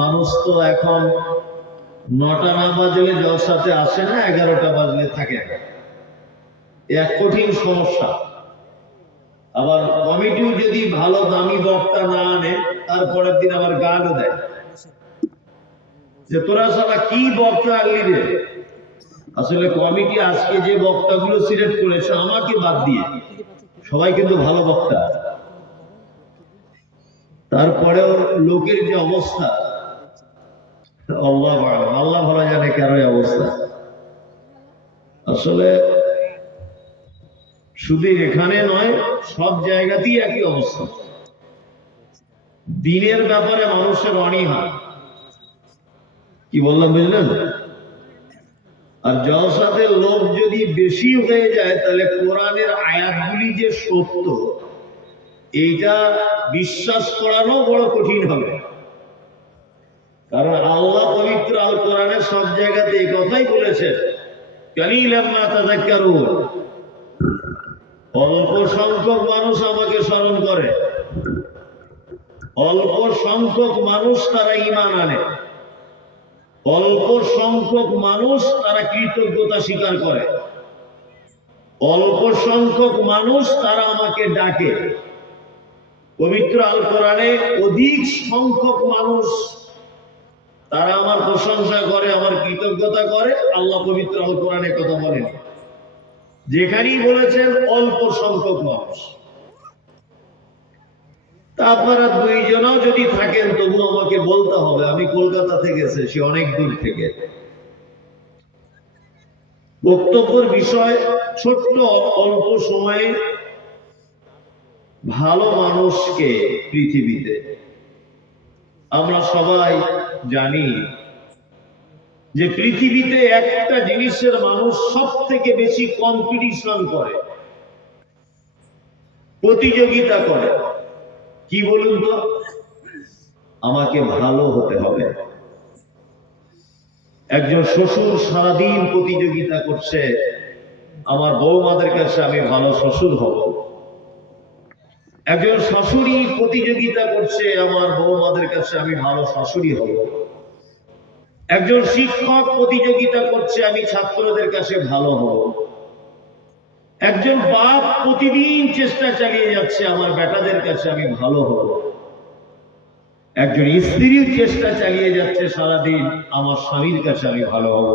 মানুষ তো এখন 9টা না বাজলে জলসাতে আসে না, 11টা বাজলে থাকে। এক কঠিন সমস্যা। আবার কমিটিও যদি ভালো দামি বক্তা না আনে, তারপরের দিন আবার গানও দেয় যে তোরা সারা কি বক্তা আনলি রে। আসলে কমিটি আজকে যে বক্তাগুলো সিলেক্ট করেছে আমাকে বাদ দিয়ে, সবাই কিন্তু ভালো বক্তা, তারপরেও লোকের যে অবস্থা আল্লাহ ভালো জানে কেন এই অবস্থা। আসলে শুধু এখানে নয়, সব জায়গাতেই একই অবস্থা। দিনের ব্যাপারে মানুষের অনীহা, কি বললাম বুঝলেন? আর জলসাতে লোক যদি বেশি হয়ে যায়, তাহলে কোরআনের আয়াতগুলি যে সত্য এইটা বিশ্বাস করানো বড় কঠিন হবে। কারণ আল্লাহ পবিত্র আল কোরআনের সব জায়গাতে এই কথাই বলেছেন, কালিলাম মা তাযাক্কারুন, অল্প সংখ্যক মানুষ আমাকে স্মরণ করে, অল্প সংখ্যক মানুষ তারা ঈমান আনে, অল্প সংখ্যক মানুষ তারা কৃতজ্ঞতা স্বীকার করে, অল্প সংখ্যক মানুষ তারা আমাকে ডাকে। পবিত্র আল কোরআনে অধিক সংখ্যক মানুষ তারা আমার প্রশংসা করে, আমার কৃতজ্ঞতা করে। আল্লাহ পবিত্র আল কোরআনে কথা বলেন, যেখানেই বলেছেন অল্প সংখ্যক মানুষ। তা আপনারা দুইজনও যদি থাকেন তবু আমাকে বলতে হবে, আমি কলকাতা থেকে এসেছি, অনেক দূর থেকে। বক্তব্যের বিষয় ছোট্ট অল্প সময়ে ভালো মানুষকে পৃথিবীতে, আমরা সবাই জানি যে পৃথিবীতে একটা জিনিসের মানুষ সব থেকে বেশি কম্পিটিশন করে, প্রতিযোগিতা করে। কি বলুন তো? আমাকে ভালো হতে হবে। একজন শ্বশুর সারাদিন প্রতিযোগিতা করছে, আমার বৌমাদের কাছে আমি ভালো শ্বশুর হব। একজন শাশুড়ি প্রতিযোগিতা করছে, আমার বৌমাদের কাছে আমি ভালো শাশুড়ি হব। একজন শিক্ষক প্রতিযোগিতা করছে, আমি ছাত্রদের কাছে ভালো হব। একজন বাপ প্রতিদিন চেষ্টা চালিয়ে যাচ্ছে, আমার বেটাদের কাছে আমি ভালো হব। একজন স্ত্রীর চেষ্টা চালিয়ে যাচ্ছে সারাদিন, আমার স্বামীর কাছে আমি ভালো হব।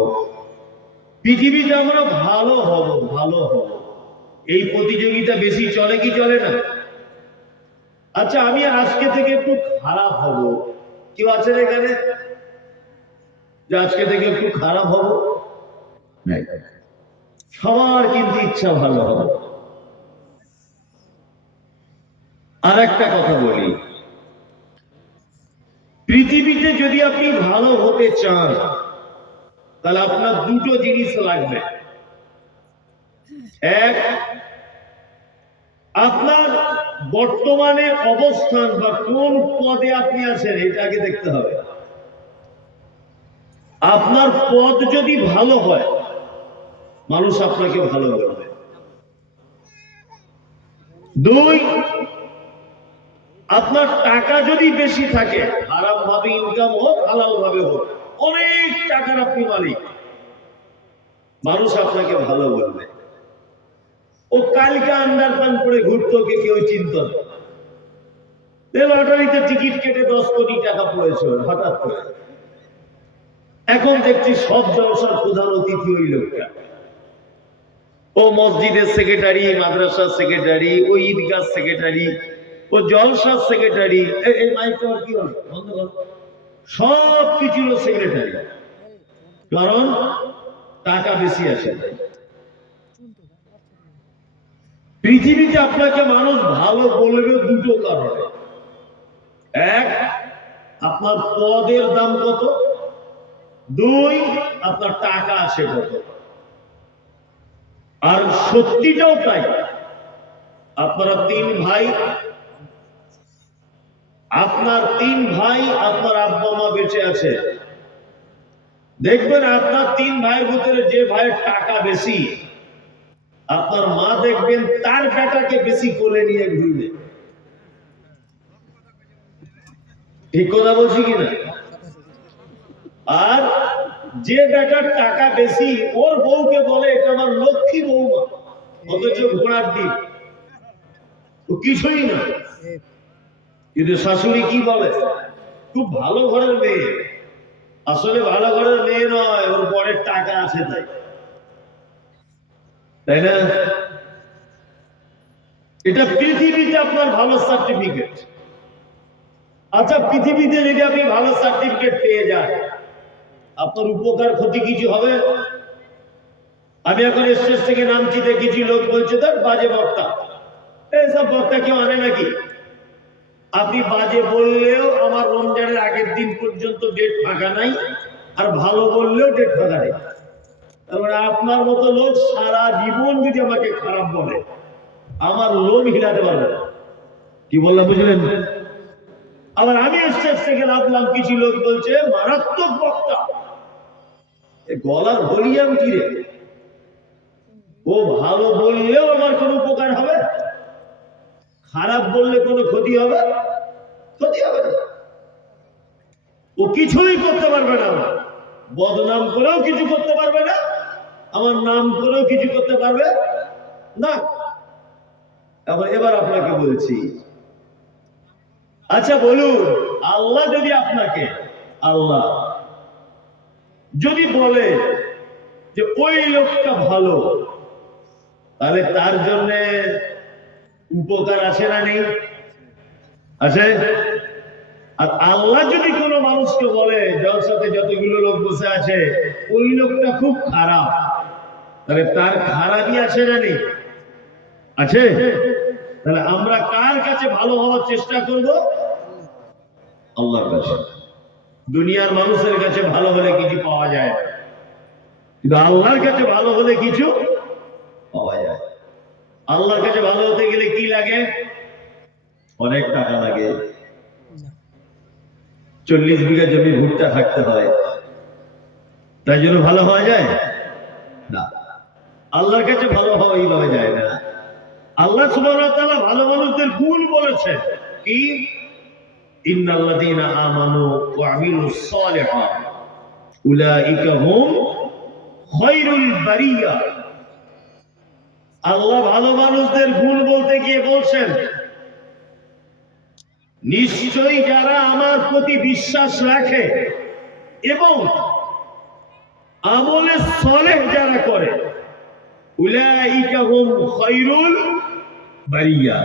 পৃথিবীতে আমরা ভালো হব, ভালো হব, এই প্রতিযোগিতা বেশি চলে কি চলে না? আচ্ছা, আমি আজকে থেকে একটু খারাপ হব, কেউ আছেন এখানে যে আজকে থেকে একটু খারাপ হব? সবার কিন্তু ইচ্ছা ভালো হবে। আর একটা কথা বলি, পৃথিবীতে যদি আপনি ভালো হতে চান তাহলে আপনার দুটো জিনিস লাগবে। এক, আপনার বর্তমানে অবস্থান বা কোন পদে আপনি আছেন এটাকে দেখতে হবে। আপনার পদ যদি ভালো হয়, মানুষ আপনাকে ভালো বলবে। দুই, আপনার টাকা যদি বেশি থাকে, হারাম ভাবে ইনকাম হোক হালাল ভাবে হোক, অনেক টাকার আপনি মালিক, মানুষ আপনাকে ভালো বলবে। ও কালকে আন্ডারপ্যান্ট করে ঘুরতো, কেউ চিনত না। লটারিতে টিকিট কেটে 10 কোটি টাকা পড়েছে হঠাৎ করে, এখন দেখছি সব জলসার প্রধান অতিথি ওই লোকটা। ও মসজিদের সেক্রেটারি, মাদ্রাসার সেক্রেটারি, ও ঈদগাহ সেক্রেটারি, ও জলসার সেক্রেটারি, এই মাইকটা কি হল বন্ধ কর, সব কিছুর সেক্রেটারি। কারণ টাকা বেশি আছে। পৃথিবীতে আপনাকে মানুষ ভালো বলবে দুটো কারণে। এক, আপনার পদের দাম কত। দুই, আপনার টাকা আছে কত। আর সত্যিটাও তাই, আপনারা তিন ভাই, আপনার আব্বা মা বেঁচে আছে। দেখবেন আপনার 3 ভাইয়ের ভিতরে যে ভাইয়ের টাকা বেশি, আপনার মা দেখবেন তার বেটাকে বেশি কোলে নিয়ে ঘুরবে। ঠিক কথা বলছি কিনা? আর যে বেটার টাকা বেশি ওর বউকে বলে এটা আমার লক্ষ্মী বৌমা, অথচ ঘোড়ার দিন তো কিছুই না। কিন্তু শাশুড়ি কি বলে, খুব ভালো ঘরের মেয়ে, আসলে ভালো ঘরের মেয়ে নয়, ওর বরের টাকা আছে তাই, তাই না? এটা পৃথিবীতে আপনার ভালো সার্টিফিকেট। আচ্ছা, পৃথিবীতে যদি আপনি ভালো সার্টিফিকেট পেয়ে যান, আপনার উপকার ক্ষতি কিছু হবে? আমি এখন স্টেজ থেকে নামছি, দেখেছি লোক বলছে তার বাজে বক্তা, এইসব বক্তা কেউ আনে নাকি? আপনি বাজে বললেও আমার রমজানের আগের দিন পর্যন্ত ডেট ফাঁকা নাই, আর ভালো বললেও ডেট ফাঁকা নেই। তার মানে আপনার মতো লোক সারা জীবন যদি আমাকে খারাপ বলে, আমার লোম হিলাতে পারবে না। কি বললাম বুঝলেন? আবার আমি স্টেজ থেকে নামলাম, কিছু লোক বলছে মারাত্মক বক্তা, গলার ভলিউম কি রে? ও ভালো বললেও আমার কোনো উপকার হবে, খারাপ বললে কোনো ক্ষতি হবে? ক্ষতি হবে না। ও কিছুই করতে পারবে না, বদনাম করেও কিছু করতে পারবে না, আমার নাম করেও কিছু করতে পারবে না। এবার আপনাকে বলছি, আচ্ছা বলুন, আল্লাহ যদি আপনাকে, আল্লাহ যদি বলে যে ওই লোকটা ভালো, তাহলে তার জন্য উপকার আছে না নেই? আছে। আর আল্লাহ যদি কোনো মানুষকে বলে, যার সাথে যতগুলো লোক বসে আছে ওই লোকটা খুব খারাপ, তাহলে তার খারাপই আছে না নেই? আছে। তাহলে আমরা কার কাছে ভালো হওয়ার চেষ্টা করব? আল্লাহর কাছে। দুনিয়ার মানুষের কাছে ভালো হলে কিছু পাওয়া যায়, কিন্তু আল্লাহর কাছে ভালো হলে কিছু পাওয়া যায়। আল্লাহর কাছে ভালো হতে গেলে কি লাগে? অনেক টাকা লাগে। 40 বিঘা জমি ভুট্টা থাকতে হয়, তাই জন্য ভালো হওয়া যায় না। আল্লাহর কাছে ভালো হওয়া এইভাবে যায় না। আল্লাহ সুবহানাহু ওয়া তাআলা ভালো মানুষদের গুণ বলেছেন কি? ইন্নাল্লাযীনা আমানু ওয়া আমিলুস সালিহাত উলাইকা হুম খায়রুল বারিয়া। আল্লাহ ভালো মানুষদের গুণ বলতে গিয়ে বলছেন, নিশ্চয়ই যারা আমার প্রতি বিশ্বাস রাখে এবং আমলে সালেহ যারা করে, উলাইকা হুম খায়রুল বারিয়া।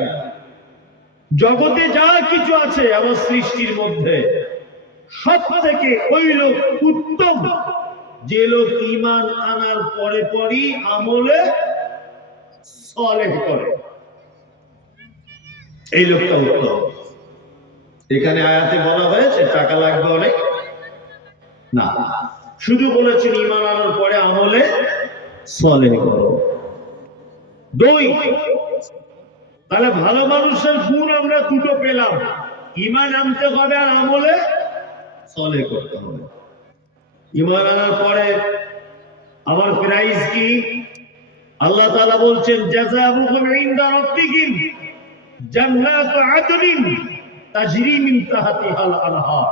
জগতে যা কিছু আছে আমার সৃষ্টির মধ্যে, সব থেকে ওই লোক উত্তম যে লোক ঈমান আনার পরে পরই আমলে সালেহ করে, এই লোকটা উত্তম। এখানে আয়াতে বলা হয়েছে টাকা লাগবে অনেক না, শুধু বলেছেন ঈমান আনার পরে আমলে সালেহ করো। দুই, তাহলে ভালো মানুষের গুণ আমরা দুটো পেলাম, ঈমান আনতে হবে আর আমলে সালেহ করতে হবে। ঈমান আনার পরে আমার প্রাইজ কি? আল্লাহ তাআলা বলছেন, জাযাউহুম ইনদা রাব্বিহিম জান্নাতু আদনিন তাজরি মিন তাহতিহাল আনহার।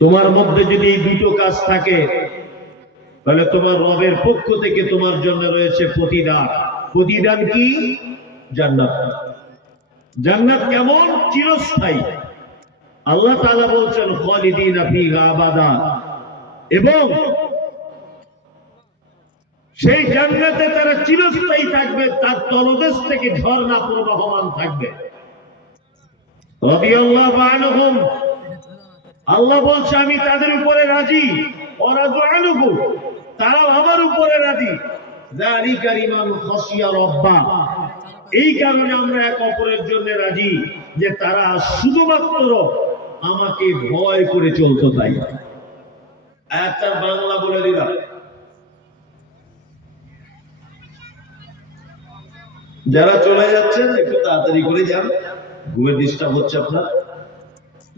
তোমার মধ্যে যদি এই দুটো কাজ থাকে, তাহলে তোমার রবের পক্ষ থেকে তোমার জন্য রয়েছে প্রতিদান। প্রতিদান কি? জান্নাত। জান্নাত কেমন? চিরস্থায়ী। আল্লাহ তাআলা বলছেন খালিদিনা ফিহা আবাদা, এবং সেই জান্নাতে তারা চিরস্থায়ী থাকবে, তার তলদেশ থেকে ঝর্ণা প্রবাহমান থাকবে। রাদিয়াল্লাহু আনহুম, আল্লাহ বলছে আমি তাদের উপরে রাজি, ওয়ারাদু আনহু, তারাও আমার উপরে রাজি। যালিকা লিমান খাশিয়া রাব্বা, এই কারণে আমরা এক অপরের জন্য রাজি যে তারা শুধুমাত্র আমাকে ভয় করে চলতো। তাই আয়াতটার বাংলা বলে দিলাম। যারা চলে যাচ্ছেন একটু তাড়াতাড়ি করে যান, ঘুমের ডিস্টার্ব হচ্ছে আপনার,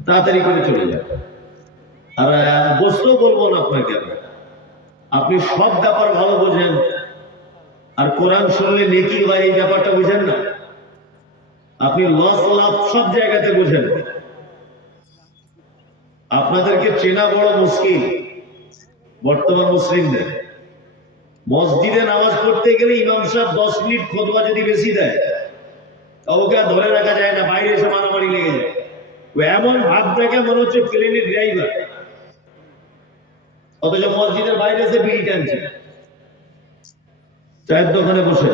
তাড়াতাড়ি করে চলে যান। আর বসতেও বলবো না আপনাকে, আপনি সব ব্যাপার ভালো বোঝেন, আর কোরআন শুনলে নেকি হয় এই ব্যাপারটা বুঝেন না। আপনি লস লাভ সব জায়গাতে বুঝেন। আপনাদেরকে চেনা বড় মুশকিল বর্তমান মুসলিমদের। মসজিদে নামাজ পড়তে গেলে ইমাম সাহেব 10 মিনিট খুতবা যদি বেশি দেয়, কাউকে আর ধরে রাখা যায় না, বাইরে এসে মারামারি লেগে যায়। ও এমন ভাব দেখে মনে হচ্ছে প্লেনের ড্রাইভার, অথচ মসজিদের বাইরে এসে বিড়ি টানছে চায়ের দোকানে বসে।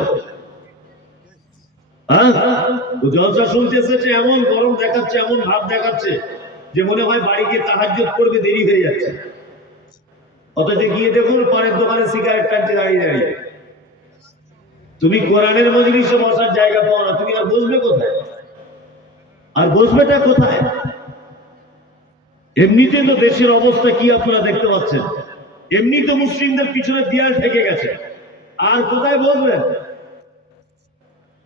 জলসা শুনতে এসেছে, এমন গরম দেখাচ্ছে, এমন ভাব দেখাচ্ছে যে মনে হয় বাড়ি গিয়ে তাহাজ্জুদ করবে, দেরি হয়ে যাচ্ছে। অথচ গিয়ে দেখুন পানের দোকানে সিগারেট টানছে দাঁড়িয়ে দাঁড়িয়ে। তুমি কোরআনের মজলিসে বসার জায়গা পাও না, তুমি আর বসবে কোথায়? আর বসবেটা কোথায়? এমনিতে তো দেশের অবস্থা কি আপনারা দেখতে পাচ্ছেন। এমনি তো মুসলিমদের পিছনে দেয়াল ঠেকে গেছে, আর কোথায় বসবেন?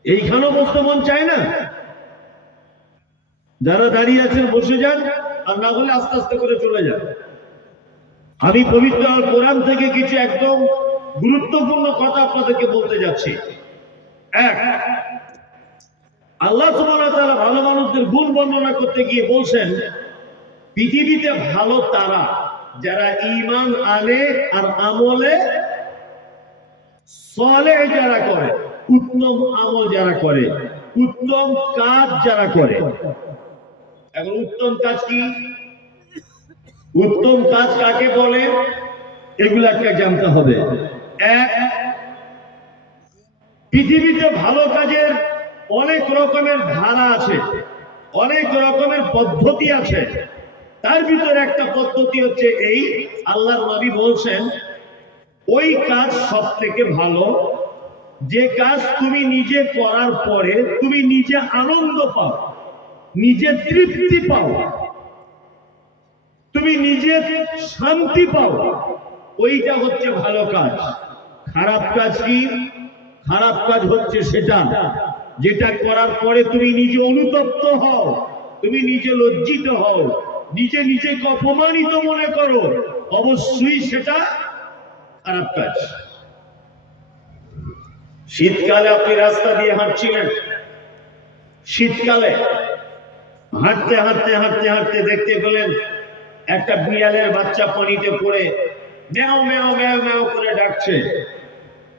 এইখানেও বসতে মন চায় না। যারা দাঁড়িয়ে আছেন বসে যান, আর না হলে আস্তে আস্তে করে চলে যান। আমি পবিত্র আল কোরআন থেকে কিছু একদম গুরুত্বপূর্ণ কথা আপনাদেরকে বলতে যাচ্ছি। এক, আল্লাহ সুবহানাহু ওয়া তাআলা ভালো মানুষদের গুণ বর্ণনা করতে গিয়ে বলছেন, পৃথিবীতে ভালো তারা যারা ঈমান আনে আর আমলে সালেহ যারা করে, উত্তম আমল যারা করে, উত্তম কাজ যারা করে। এখন উত্তম কাজ কি? উত্তম কাজ কাকে বলে এগুলো একটা জানতে হবে। এক, পৃথিবীতে ভালো কাজের অনেক রকমের ধারা আছে, অনেক রকমের পদ্ধতি আছে। তার ভিতরে একটা পদ্ধতি হচ্ছে এই, আল্লাহর নবী বলছেন ওই কাজ সব থেকে ভালো যে কাজ তুমি নিজে করার পরে তুমি নিজে আনন্দ পাও, নিজে তৃপ্তি পাও, তুমি নিজে শান্তি পাও, ওইটা হচ্ছে ভালো কাজ। খারাপ কাজ কি? খারাপ কাজ হচ্ছে সেটা যেটা করার পরে তুমি নিজে অনুতপ্ত হও, তুমি নিজে লজ্জিত হও, নিজে নিজেকে অপমানিত মনে করো, অবশ্যই সেটা খারাপ কাজ। শীতকালে আপনি রাস্তা দিয়ে হাঁটছিলেন, শীতকালে হাঁটতে হাঁটতে হাঁটতে হাঁটতে দেখতে পেলেন একটা বিড়ালের বাচ্চা পানিতে পড়ে ম্যাও ম্যাও ম্যাও ম্যাও করে ডাকছে।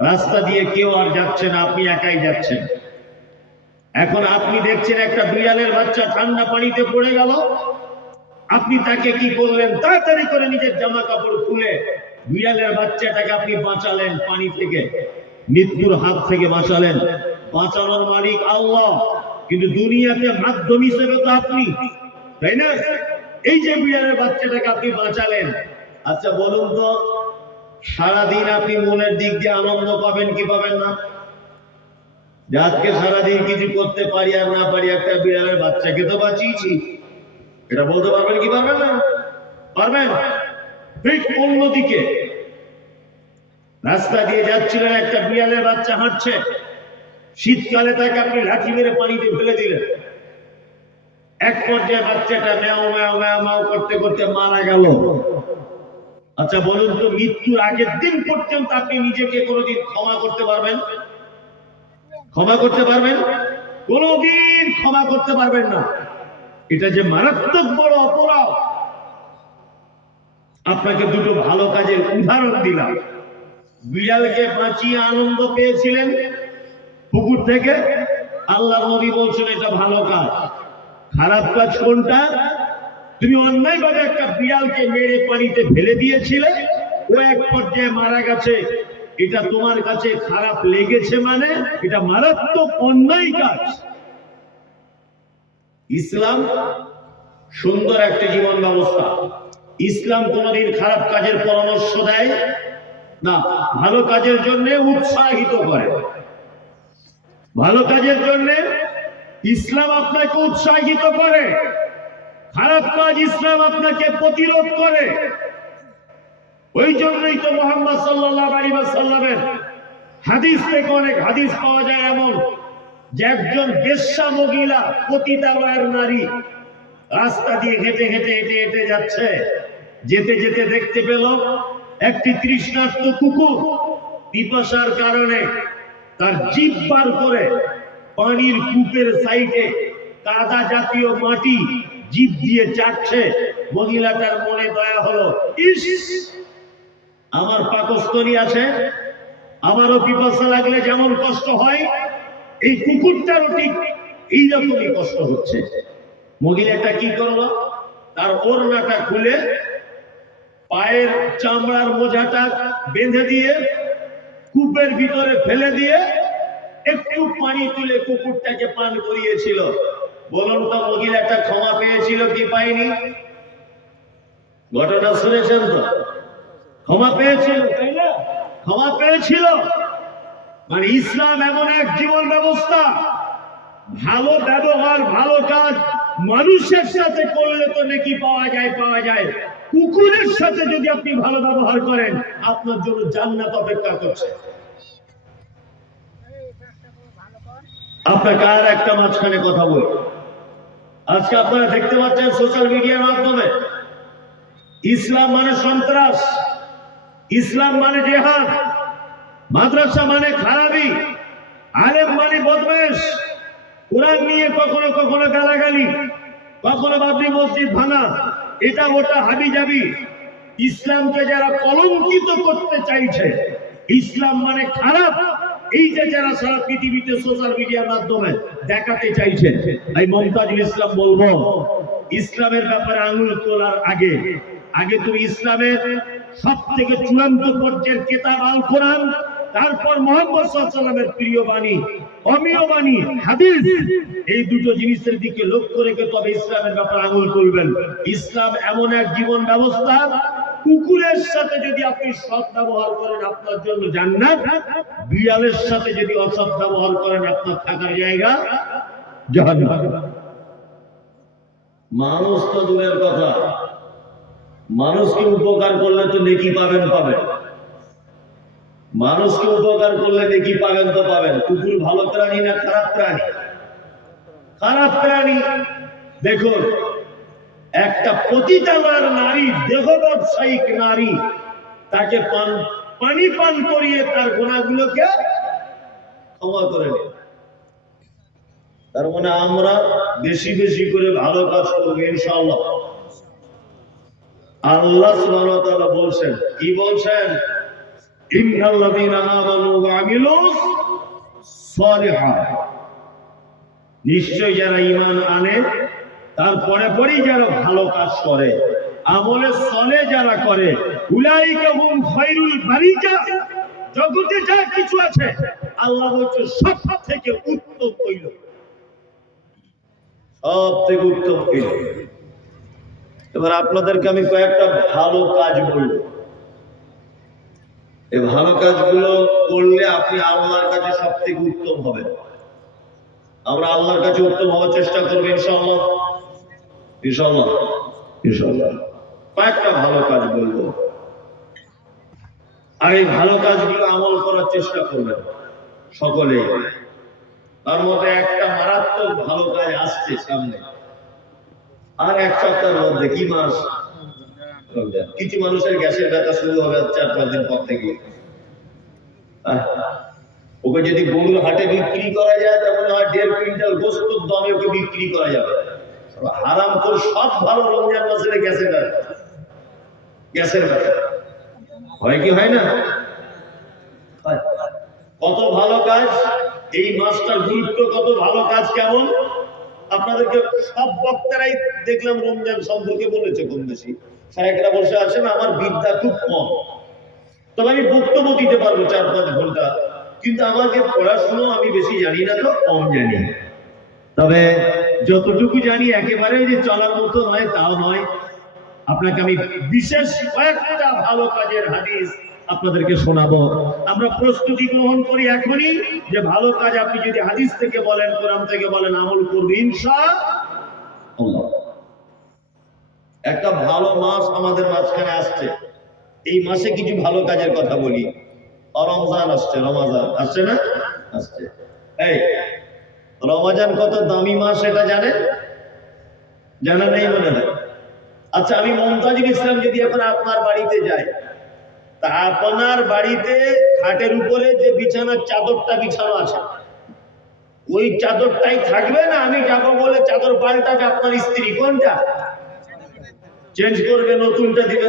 রাস্তা দিয়ে কেউ আর যাচ্ছে না, আপনি একাই যাচ্ছেন। এখন আপনি দেখছেন একটা বিড়ালের বাচ্চা ঠান্ডা পানিতে পড়ে গেল, আপনি তাকে কি করলেন? তাড়াতাড়ি করে নিজের জামা কাপড় খুলে বিড়ালের বাচ্চাটাকে আপনি বাঁচালেন, পানি থেকে, মৃত্যুর হাত থেকে বাঁচালেন। বাঁচানোর মালিক আল্লাহ, কিন্তু দুনিয়াতে মাধ্যম হিসেবে তো আপনি, তাই না? এই যে বিড়ালের বাচ্চাটাকে আপনি বাঁচালেন, আচ্ছা বলুন তো, সারাদিন আপনি মনের দিক দিয়ে আনন্দ পাবেন কি পাবেন না? আজকে সারাদিন কিছু করতে পারি আর না পারি, একটা বিড়ালের বাচ্চাকে তো বাঁচিয়েছি, এটা বলতে পারবেন কি পারবেন না? পারবেন। ঠিক অন্যদিকে রাস্তা দিয়ে যাচ্ছিলেন, একটা বিড়ালের বাচ্চা হাঁটছে, শীতকালে তাকে আপনি লাঠি মেরে পানিতে ফেলে দিলেন। এক পর্যায়ে বাচ্চাটা ম্যাও ম্যাও ম্যাও ম্যাও করতে করতে মারা গেল। আচ্ছা বলুন তো, মৃত্যুর আগের দিন পর্যন্ত আপনি নিজেকে কোনোদিন ক্ষমা করতে পারবেন? ক্ষমা করতে পারবেন? কোনোদিন ক্ষমা করতে পারবেন না। এটা যে মারাত্মক বড় অপরাধ। আপনাকে দুটো ভালো কাজের উদাহরণ দিলাম। বিড়ালকে বাঁচিয়ে আনন্দ পেয়েছিলেন পুকুর থেকে, আল্লাহর নবী বলছেন এটা ভালো কাজ। খারাপ কাজ কোনটা? তুমি অন্যায়ভাবে একটা বিড়ালকে মেরে পানিতে ফেলে দিয়েছিলে, ও এক পর্যায়ে মারা গেছে, এটা তোমার কাছে খারাপ লেগেছে, মানে এটা মারাত্মক অন্যায় কাজ। ইসলাম সুন্দর একটা জীবন ব্যবস্থা। ইসলাম কোনদিন খারাপ কাজের পরামর্শ দেয় না, ভালো কাজের জন্য উৎসাহিত করে। ভালো কাজের জন্য ইসলাম আপনাকে উৎসাহিত করে, খারাপ কাজ ইসলাম আপনাকে প্রতিরোধ করে। ওই জন্যই তো মুহাম্মদ সাল্লাল্লাহু আলাইহি ওয়াসাল্লামের হাদিস থেকে অনেক হাদিস পাওয়া যায় এমন যে একজন বেশ্যা মহিলা, পতিতালয়ের নারী, রাস্তা দিয়ে হেঁটে হেঁটে হেঁটে হেঁটে যাচ্ছে। যেতে যেতে দেখতে পেল একটি তৃষ্ণার্ত কুকুর পিপাসার কারণে তার জিভ বার করে পানির কূপের সাইডে কাদা জাতীয় মাটি জিভ দিয়ে চাটছে, মহিলাটার মনে দয়া হলো, ইস, আমার পাকস্থলী আছে, আমারও পিপাসা লাগলে যেমন কষ্ট হয়, এই কুকুরটারও ঠিক এইরকমই কষ্ট হচ্ছে। মহিলাটা কি করলো, তার ওড়নাটা খুলে পায়ের চামড়ার মোজাটা বেঁধে দিয়ে কূপের ভিতরে ফেলে দিয়ে একটু পানি তুলে কুকুরটাকে পান করিয়েছিল। বলুন তো মহিলাটা ক্ষমা পেয়েছিল কি পায়নি? ঘটনা শুনেছেন তো? ক্ষমা পেয়েছিল, তাই না? ক্ষমা পেয়েছিল। মানে ইসলাম এমন এক জীবন ব্যবস্থা, ভালো ব্যবহার, ভালো কাজ মানুষের সাথে করলে তো নেকি পাওয়া যায়, পাওয়া যায়। কুকুরের সাথে যদি আপনি ভালো ব্যবহার করেন, আপনার জন্য জান্নাত অপেক্ষা করছে। আপনাকে আর একটা মাঝখানে কথা বলি। আজকে আপনারা দেখতে পাচ্ছেন সোশ্যাল মিডিয়ার মাধ্যমে ইসলাম মানে সন্ত্রাস, ইসলাম মানে জিহাদ, মাদ্রাসা মানে খারাপি, আলেম মানে বদমাশ, কোরআন নিয়ে কখনো কখনো গালাগালি, কখনো বাবরি মসজিদ ভাঙা, এটা ওটা হাবিজাবি। ইসলামকে যারা কলঙ্কিত করতে চাইছে, ইসলাম মানে খারাপ, এই যে যারা সারা পৃথিবীতে সোশ্যাল মিডিয়ার মাধ্যমে দেখাতে চাইছে, এই মমতাজুল ইসলাম বলবো, ইসলামের ব্যাপারে আঙুল তোলার আগে আগে তুমি ইসলামের সব থেকে চূড়ান্ত পর্যায়ের কিতাব আল কোরআন, তারপর মুহাম্মদ সাল্লাল্লাহু আলাইহি ওয়াসাল্লামের প্রিয় বাণী, অমীয় বাণী হাদিস, এই দুটো জিনিসের দিকে লক্ষ্য রেখে তবে ইসলামের ব্যাপারে আঙুল তুলবেন। ইসলাম এমন এক জীবন ব্যবস্থা, কুকুরের সাথে যদি আপনি সৎ ব্যবহার করেন আপনার জন্য জান্নাত, বিড়ালের সাথে যদি অসৎ ব্যবহার করেন আপনার থাকার জায়গা জাহান্নাম। মানুষ তো দূরের কথা, মানুষকে উপকার করলে তো নেকি পাবেন, পাবেন। মানুষকে উপকার করলে নেকি পাবেন তো পাবেন। কুকুর ভালো প্রাণী না খারাপ প্রাণী? খারাপ প্রাণী। দেখুন, একটা পতিতালয়ের নারী, দেহ ব্যবসায়িক নারী, তাকে পানি পান করিয়ে তার গুনাহগুলোকে ক্ষমা করে নেয়। তার মানে আমরা বেশি বেশি করে ভালো কাজ করবো ইনশাআল্লাহ। আল্লাহ সুবহানাহু ওয়া তাআলা বলছেন, কি বলছেন? ইন্নাল্লাযীনা আমানু ওয়া আমিলুস সালিহাত, নিশ্চয় যারা ঈমান আনে তারপরে পরেই যারা ভালো কাজ করে, আমলে সলে যারা করে, উলাইকা হুম খায়রুল বারিয়া, জগতে যা কিছু আছে আল্লাহ বলছে সব থেকে উত্তম হইল, সব থেকে উত্তম হইল। এবার আপনাদেরকে আমি কয়েকটা ভালো কাজ বলবো, এই ভালো কাজগুলো করলে আপনি আল্লাহর কাছে সব থেকে উত্তম হবেন। আমরা আল্লাহর কাছে উত্তম হওয়ার চেষ্টা করবো ইনশাআল্লাহ, ইনশাআল্লাহ, ইনশাআল্লাহ। কয়েকটা ভালো কাজ বলবো, আর এই ভালো কাজগুলো আমল করার চেষ্টা করবেন সকলে। তার মধ্যে একটা মারাত্মক ভালো কাজ আসছে সামনে, আর এক সপ্তাহের মধ্যে। কি মাস? কিছু মানুষের গ্যাসের ব্যথা শুরু হবে 4-5 দিন পর থেকে। ওকে যদি গরুর হাটে বিক্রি করা যায় তাহলে হয় 1.5 কুইন্টাল গোশতের দামে ওকে বিক্রি করা যাবে। হারাম করে সব ভালো রমজান মাসে গ্যাসের ব্যথা, গ্যাসের ব্যথা হয় কি হয় না? কত ভালো কাজ এই মাসটার গুরুত্ব, কত ভালো কাজ কেমন আপনাদেরকে সব বক্তারাই দেখলাম রমজান সম্পর্কে বলেছে কম বেশি। সাহেবরা বসে আছেন, আমার বিদ্যা খুব কম, তবে আমি বক্তব্য দিতে পারবো 4-5 ঘন্টা, কিন্তু আমাকে পড়াশুনো আমি বেশি জানি না, তো কম জানি। তবে যতটুকু জানি একেবারে যে চলার মতো নয় তাও নয়। আপনাকে আমি বিশেষ কয়েকটা ভালো কাজের হাদিস আপনাদেরকে শোনাবো। আমরা প্রস্তুতি গ্রহণ করি এখনই যে ভালো কাজ আপনি যদি হাদিস থেকে বলেন, কোরআন থেকে বলেন, আমল করবে ইনশাআল্লাহ। একটা ভালো মাস আমাদের মাঝখানে আসছে, এই মাসে কিছু ভালো কাজের কথা বলি। রমজান আসছে, রমাজান আসছে না? আসছে। এই রমাজান কত দামি মাস এটা জানেন? জানা নেই মনে হয়। আচ্ছা, আমি মমতাজুল ইসলাম যদি এখন আপনার বাড়িতে যাই, তা আপনার বাড়িতে খাটের উপরে যে বিছানার চাদরটা বিছানো আছে, ওই চাদরটাই থাকবে না আমি যাবো বলে চাদর পাল্টাবে আপনার স্ত্রী? কোনটা? চেঞ্জ করবে, নতুনটা দিবে।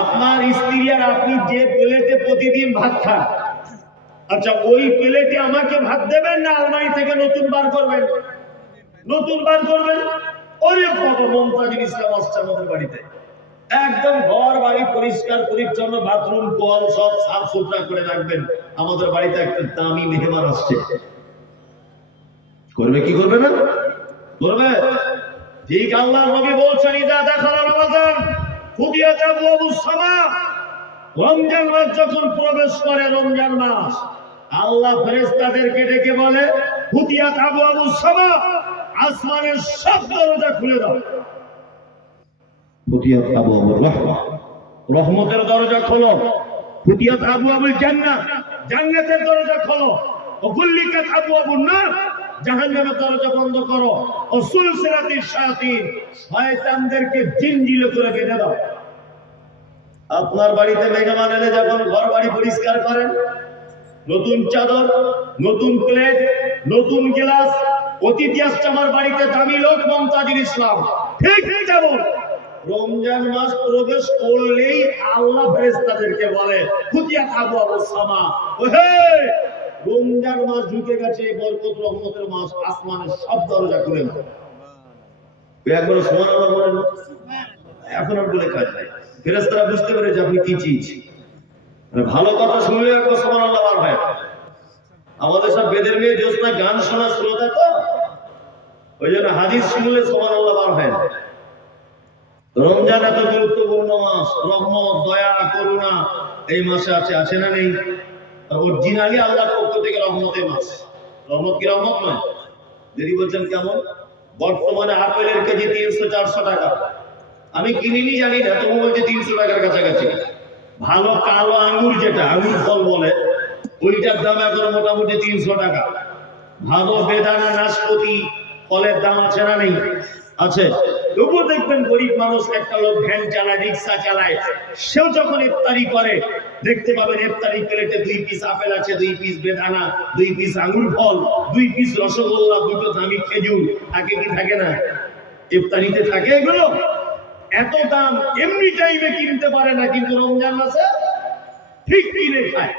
আপনার স্ত্রী আর আপনি যে প্লেটে প্রতিদিন ভাত খান, আচ্ছা ওই প্লেটে আমাকে ভাত দেবেন না আলমারি থেকে নতুন বার করবেন? নতুন বার করবেন। ওরে বাবা, মমতাজুল ইসলাম আসছে আমাদের বাড়িতে, একদম ঘর বাড়ি পরিষ্কার পরিচ্ছন্ন, বাথরুম কল সব সাফ সুতরা করে রাখবেন। আমাদের বাড়িতে একটা দামি মেহমান আসছে, করবে কি করবে না? করবে। ঠিক আল্লাহর নবী বলছেন, ইদা দাখালা রমাদান ফুতিহাত আবওয়াবুস সামা, রমজান মাস যখন প্রবেশ করে, রমজান মাস, আল্লাহ ফেরেশতাদেরকে ডেকে বলে, ফুতিহাত আবওয়াবুস সামা, আসমানের সব দরজা খুলে দাও। ফুতিহাত আবওয়াবুর রাহমাহ, রহমতের দরজা খোলো। ফুতিহাত আবওয়াবুল জান্নাহ, জান্নাতের দরজা খোলো। ওগুল্লিকাত আবওয়াবুন নার, জাহান্নামের দরজা বন্ধ করো। ও সুলসিলাতিশ শায়াতিন, শয়তানদেরকে জিনজিলে করে বেঁধে দাও। আপনার বাড়িতে মেহমান এলে যখন ঘর বাড়ি পরিষ্কার করেন, নতুন চাদর, নতুন প্লেট, নতুন গ্লাস, অতিথি আসছে আমার বাড়িতে, দামি লোক মমতাজুল ইসলাম, ঠিক যেমন রমজান মাস প্রবেশ করলেই আল্লাহ ফেরেশতাদেরকে বলে, ফুতিহাত আবওয়াবুস সামা, ওহে রমজান মাস ঢুকে গেছে, বরকত রহমতের মাস, আসমানের সব দরজা খুলে দাও। একবার সুবহানাল্লাহ বলেন। এখন আর বলে কাজ নাই, ফেরেশতারা বুঝতে পেরেছে আপনি কি চিজ। ভালো কথা শুনলে একবার সুবহানাল্লাহ বার হয়। আমাদের সব বেদের মেয়ে জ্যোৎস্না গান শোনা শ্রোতা, তো ওই জন্য হাদিস শুনলে সুবহানাল্লাহ বার হয়। রমজান এত গুরুত্বপূর্ণ মাস, রহমত, দয়া, করুণা এই মাসে আছে, আছে না নেই? অরিজিনালি আল্লাহর পক্ষ থেকে রহমতের মাস। রহমত কি রহমত নয়? যদি বলছেন কেমন, বর্তমানে আপেলের কেজি 300-400 টাকা, আমি কিনিনি জানি না, তবু বলছে 300 টাকার কাছাকাছি। ভালো কালো আঙ্গুর, যেটা আঙ্গুর ফল বলে, ওইটার দাম এখন মোটামুটি 300 টাকা। ভালো বেদানা, নাশপাতি ফলের দাম আছে না নেই? আছে। তবুও দেখবেন গরিব মানুষ, একটা লোক ভ্যান চালায়, রিক্সা চালায়, সেও যখন ইফতারি করে দেখতে পাবেন ইফতারি প্লেটে 2 পিস আপেল আছে, 2 পিস বেদানা, 2 পিস আঙ্গুর ফল, 2 পিস রসগোল্লা, 2টো দামি খেজুর। থাকে কি থাকে না? ইফতারিতে থাকে এগুলো। এত দাম এমনি টাইমে কিনতে পারে না, কিন্তু রমজান মাসে ঠিক কিনে খায়।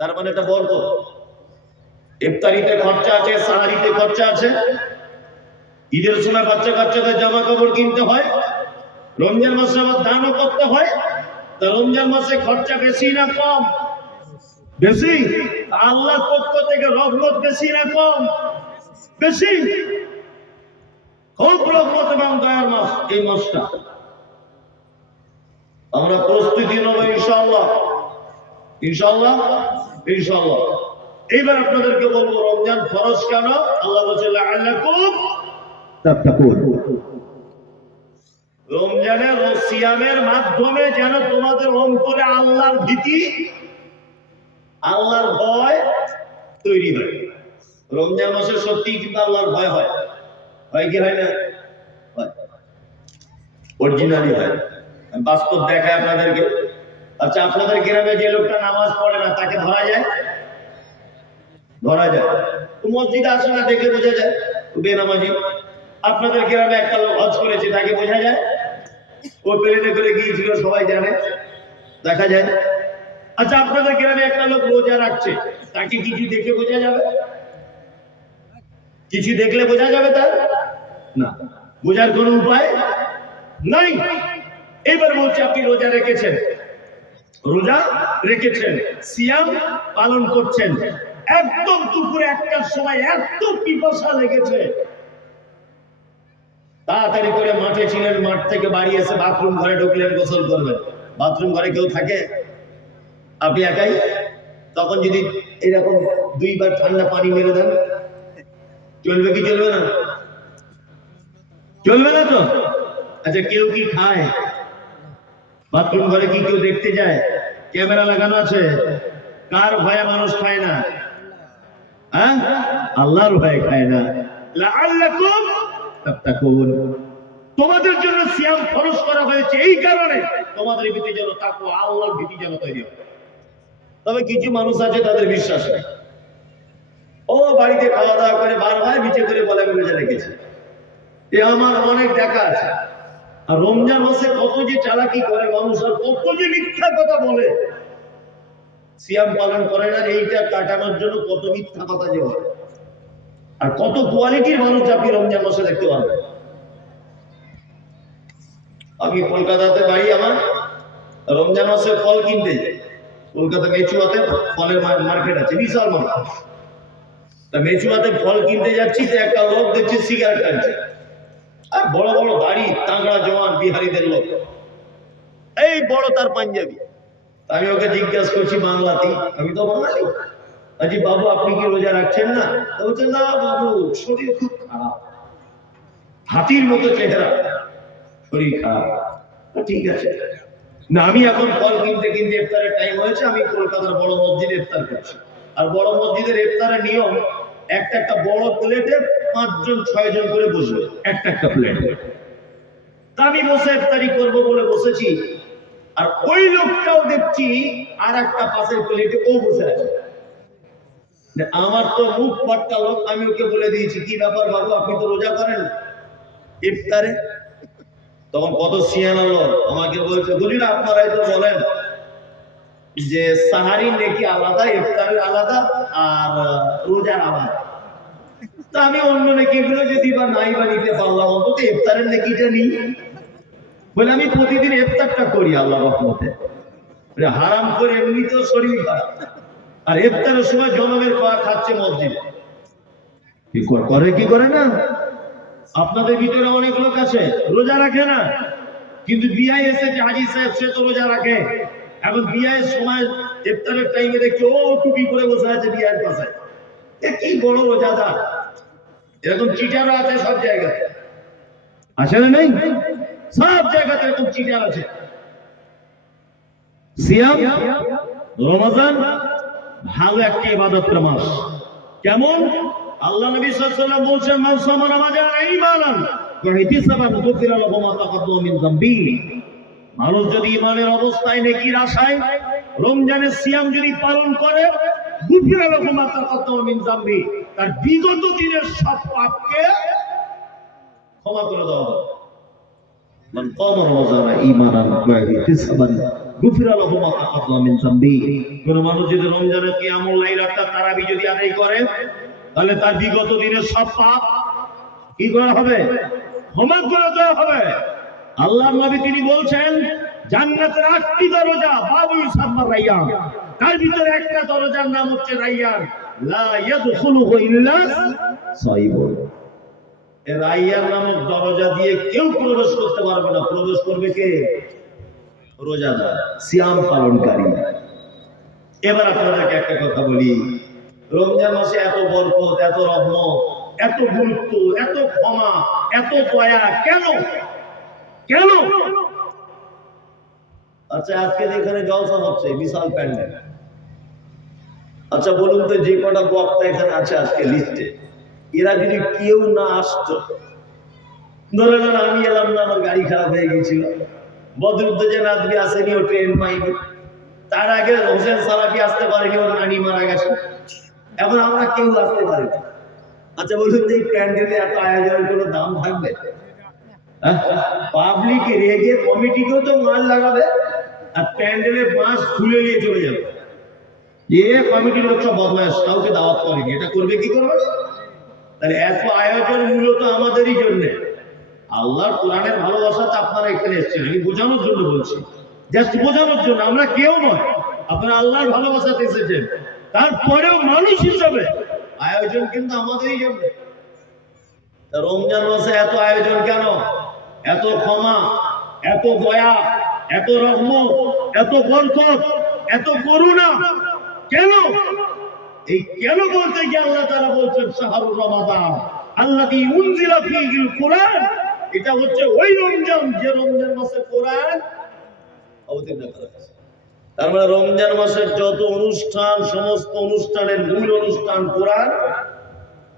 তার মানে এটা বরকত। ইফতারিতে খরচা আছে, সাহারিতে খরচা আছে, ঈদের সময় বাচ্চা কাচ্চাদের জামা কাপড় কিনতে হয়, রমজান মাসে আবার দানও করতে হয়। তা রমজান মাসে খরচা বেশি না কম? বেশি। আল্লাহর পক্ষ থেকে রহমত বেশি না কম? বেশি। খুব রহমত এবং দয়ার মাস এই মাসটা। আমরা প্রস্তুতি নেব ইনশাআল্লাহ, ইনশাআল্লাহ, ইনশাআল্লাহ। এইবার আপনাদেরকে বলবো, রমজান ফরজ কেন? আল্লাহ বলেছেন লাআল্লাকুম তাত্তাকুন। রমজানের সিয়ামের মাধ্যমে যেন তোমাদের অন্তরে আল্লাহর ভীতি, আল্লাহর ভয় তৈরি হয়। রমজান মাসে সত্যি কিন্তু আল্লাহর ভয় হয়, হয় কি হয় না? অরিজিনালি হয়। বাস্তব দেখায় আপনাদেরকে। আচ্ছা, আপনাদের গ্রামে যে লোকটা নামাজ পড়ে না, তাকে ধরা যায়? ধরা যায়। তো মসজিদে আসে না, দেখে বোঝা যায় বেনামাজি। আপনাদের গ্রামে একটা লোক হজ করেছে, তাকে বোঝা যায়? ও প্লেনে করে গিয়েছিল, সবাই জানে, দেখা যায়। আচ্ছা, আপনাদের গ্রামে একটা লোক রোজা রাখছে, তাকে কিছু দেখে বোঝা যাবে? কিছু দেখলে বোঝা যাবে তার? না, বোঝার কোনো উপায় নাই। এবার বলছে, আপনি রোজা রেখেছেন, রোজা রেখেছেন, সিয়াম পালন করছেন, একদম দুপুরে 1টার সময় এত পিপাসা লেগেছে, তাড়াতাড়ি করে মাঠে ছিলেন, মাঠ থেকে বাড়ি এসে বাথরুম ঘরে ঢুকলেন, গোসল করবেন। বাথরুম ঘরে কেউ থাকে? আপনি একাই। তখন যদি এরকম 2 বার ঠান্ডা পানি মেরে দেন, চলবে কি চলবে না? চলবে না তো। আচ্ছা, কেউ কি খায়? বাথরুম ঘরে কি কেউ দেখতে যায়? ক্যামেরা লাগানো আছে। কার ভয়ে মানুষ খায় না? হ্যাঁ, আল্লাহর ভয়ে খায় না। লাআল্লাকুম তাত্তাকুন। তোমাদের জন্য সিয়াম ফরজ করা হয়েছে এই কারণে, তোমাদের ভিতরে যেন তাকওয়া, আল্লাহর ভীতি যেন তৈরি হয়। তবে কিছু মানুষ আছে, তাদের বিশ্বাস নেই। ও বাড়িতে খাওয়া দাওয়া করে বার হয়, নিচে করে বলে আমি রোজা রেখেছি। এ আমার অনেক দেখা আছে। আর রমজান মাসে কত যে চালাকি করে মানুষ, আর কত যে মিথ্যা কথা বলে, সিয়াম পালন করে না এইটা কাটানোর জন্য কত মিথ্যা কথা যে বলে। আর কত কোয়ালিটির মানুষ আপনি রমজান মাসে দেখতে পারবেন। আমি কলকাতাতে বাড়ি আমার, রমজান মাসে ফল কিনতে যাই কলকাতা মেচুয়াতে, ফলের মার্কেট আছে বিশাল মার্কেট। তা মেচুয়াতে ফল কিনতে যাচ্ছি, তো একটা লোক দেখছি সিগারেট টানছে, আর বড় বড় গাড়ি, তাগড়া জওয়ান বিহারিদের লোক, এই বড় তার পাঞ্জাবি। আমি ওকে জিজ্ঞাসা করছি বাংলাতেই, আমি তো বাঙালি, আজি বাবু আপনি কি রোজা রাখছেন না? বলছে না বাবু, শরীর খুব খারাপ, হাতির মতো চেহারা, শরীর খারাপ। ঠিক আছে না, আমি এখন ফল কিনতে কিনতে ইফতারের টাইম হয়েছে, আমি কলকাতার বড় মসজিদে ইফতার করছি। আর বড় মসজিদের ইফতারের নিয়ম, একটা বড় প্লেটে 5 জন 6 জন করে বসবে, একটা প্লেটে। তা আমি বসে ইফতারি করবো বলে বসেছি, আর ওই লোকটাও দেখছি আর একটা পাশের প্লেটে ও বসে আছে। আমার তো মুখ ফাটকা লোক, আমি ওকে বলে দিয়েছি কি ব্যাপার বাবু, আপনি তো রোজা করেন ইফতারে? তখন কত সিয়ানা লোক আমাকে বলছে, হুজুর আপনারাই তো বলেন যে সাহারি নেকি আলাদা, ইফতারের আলাদা, আর রোজার আলাদা। তা আমি অন্য নেকিগুলো যদি বা নাই বা নিতে পারলাম, অন্তত ইফতারের নেকিটা নিই। বলে আমি প্রতিদিন ইফতারটা করি আল্লাহ রহমতে, হারাম করে এমনিতেও শরীর খারাপ, আর ইফতারের সময় জনমের খাওয়া খাচ্ছে মসজিদে। কি করে কি করে না? আপনাদের ভিতরে অনেক লোক আছে রোজা রাখে না, কিন্তু বিয়ে এসেছে হাজি সাহেব, সে তো রোজা রাখে। এখন বিয়ের সময় ইফতারের টাইমে দেখছি ও টুপি পরে বসে আছে বিয়ের পাশে, কি বড় রোজাদার। এরকম চিটারও আছে সব জায়গাতে, আছে না নেই? সব জায়গাতে এরকম চিটার আছে। সিয়াম রমজান ভালো একটা ইবাদতের মাস। কেমন? আল্লাহ নবী সাল্লাল্লাহু আলাইহি ওয়াসাল্লাম বলেন, মান সামা রমাজান ঈমানান ওয়া ইহতিসাবান গুফিরা লাহু মা তাকাদ্দামা মিন যামবি। মানুষ যদি ঈমানের অবস্থায় নেকির আশায় রমজানের সিয়াম যদি পালন করে, গুফিরা লাহু মা তাকাদ্দামা মিন যামবি, তার বিগত দিনের সব পাপকে ক্ষমা করে দেওয়া হবে। মান কামা রমাজান ঈমানান ওয়া ইহতিসাবান গুফিরা লাহু মা তাকাদ্দামা মিন যামবি। কোন মানুষ যদি রমজানের কিয়ামুল লাইলটা তারাবি যদি আদায় করে, তাহলে তার বিগত দিনের সব পাপ কি করা হবে? ক্ষমা করে দেওয়া হবে। আল্লাহর নবী তিনি বলছেন, জান্নাতের 8টি দরজা, বাবু ইউসাম্মা রায়্যান, তার ভিতরে একটা দরজার নাম হচ্ছে রায়্যান, লা ইয়াদখুলুহু ইল্লা সাইবুন। এই রায়্যান নামক দরজা দিয়ে কেউ প্রবেশ করতে পারবে না। প্রবেশ করবে কে? রোজাদার, সিয়াম পালনকারী। এবার আপনাদেরকে একটা কথা বলি, রমজান মাসে এত বরকত, এত রহমত, এত গুরুত্ব, এত ক্ষমা, এত দয়া কেন? কেন? আচ্ছা আজকে যেখানে জলসা হচ্ছে বিশাল প্যান্ডেল, আচ্ছা বলুন তো যে কটা বক্তা এখানে আছে আজকে লিস্টে, এরা যদি কেউ না আসতো, ধরে নেন আমি এলাম না, আমার গাড়ি খারাপ হয়ে গেছিল, বদরুদ্দোজা নাদবি আসেনি, ও ট্রেন পাইনি, তার আগে হোসেন সালাফি আসতে পারেনি, ওর নানি মারা গেছে, এখন আমরা কেউ আসতে পারি না। আচ্ছা বলুন যে প্যান্ডেলে এত আয়োজনের কোনো দাম থাকবে? পাবলিক রেগে কমিটিকেও তো মাল লাগাবে, আর প্যান্ডেলে বাঁশ খুলে নিয়ে চলে যাবে। এ কমিটির লোক সব বদমাশ, কাউকে দাওয়াত করেনি, এটা করবে কি করবে? তাহলে এত আয়োজন মূলত আমাদেরই জন্য। আল্লাহর কোরআনের ভালোবাসাতে আপনারা এখানে এসেছেন, আমি বোঝানোর জন্য বলছি, জাস্ট বোঝানোর জন্য, আমরা কেউ নয়, আপনারা আল্লাহর ভালোবাসাতে এসেছেন। তারপরেও মানুষ হিসাবে আয়োজন কিন্তু আমাদেরই জন্য। রমজান মাসে এত আয়োজন কেন? এত ক্ষমা, এত দয়া, এত রহমত, এত বরকত, এত করুণা কেন? এই কেন বলতে গিয়ে আল্লাহ তাআলা বলছেন শাহরুর রমাদান আল্লাযী উনজিলা ফীহিল কুরআন, এটা হচ্ছে ওই রমজান যে রমজান মাসে কোরআন অবতীর্ণ করা হয়েছে। তার মানে রমজান মাসের যত অনুষ্ঠান, সমস্ত অনুষ্ঠানের মূল অনুষ্ঠান কোরআন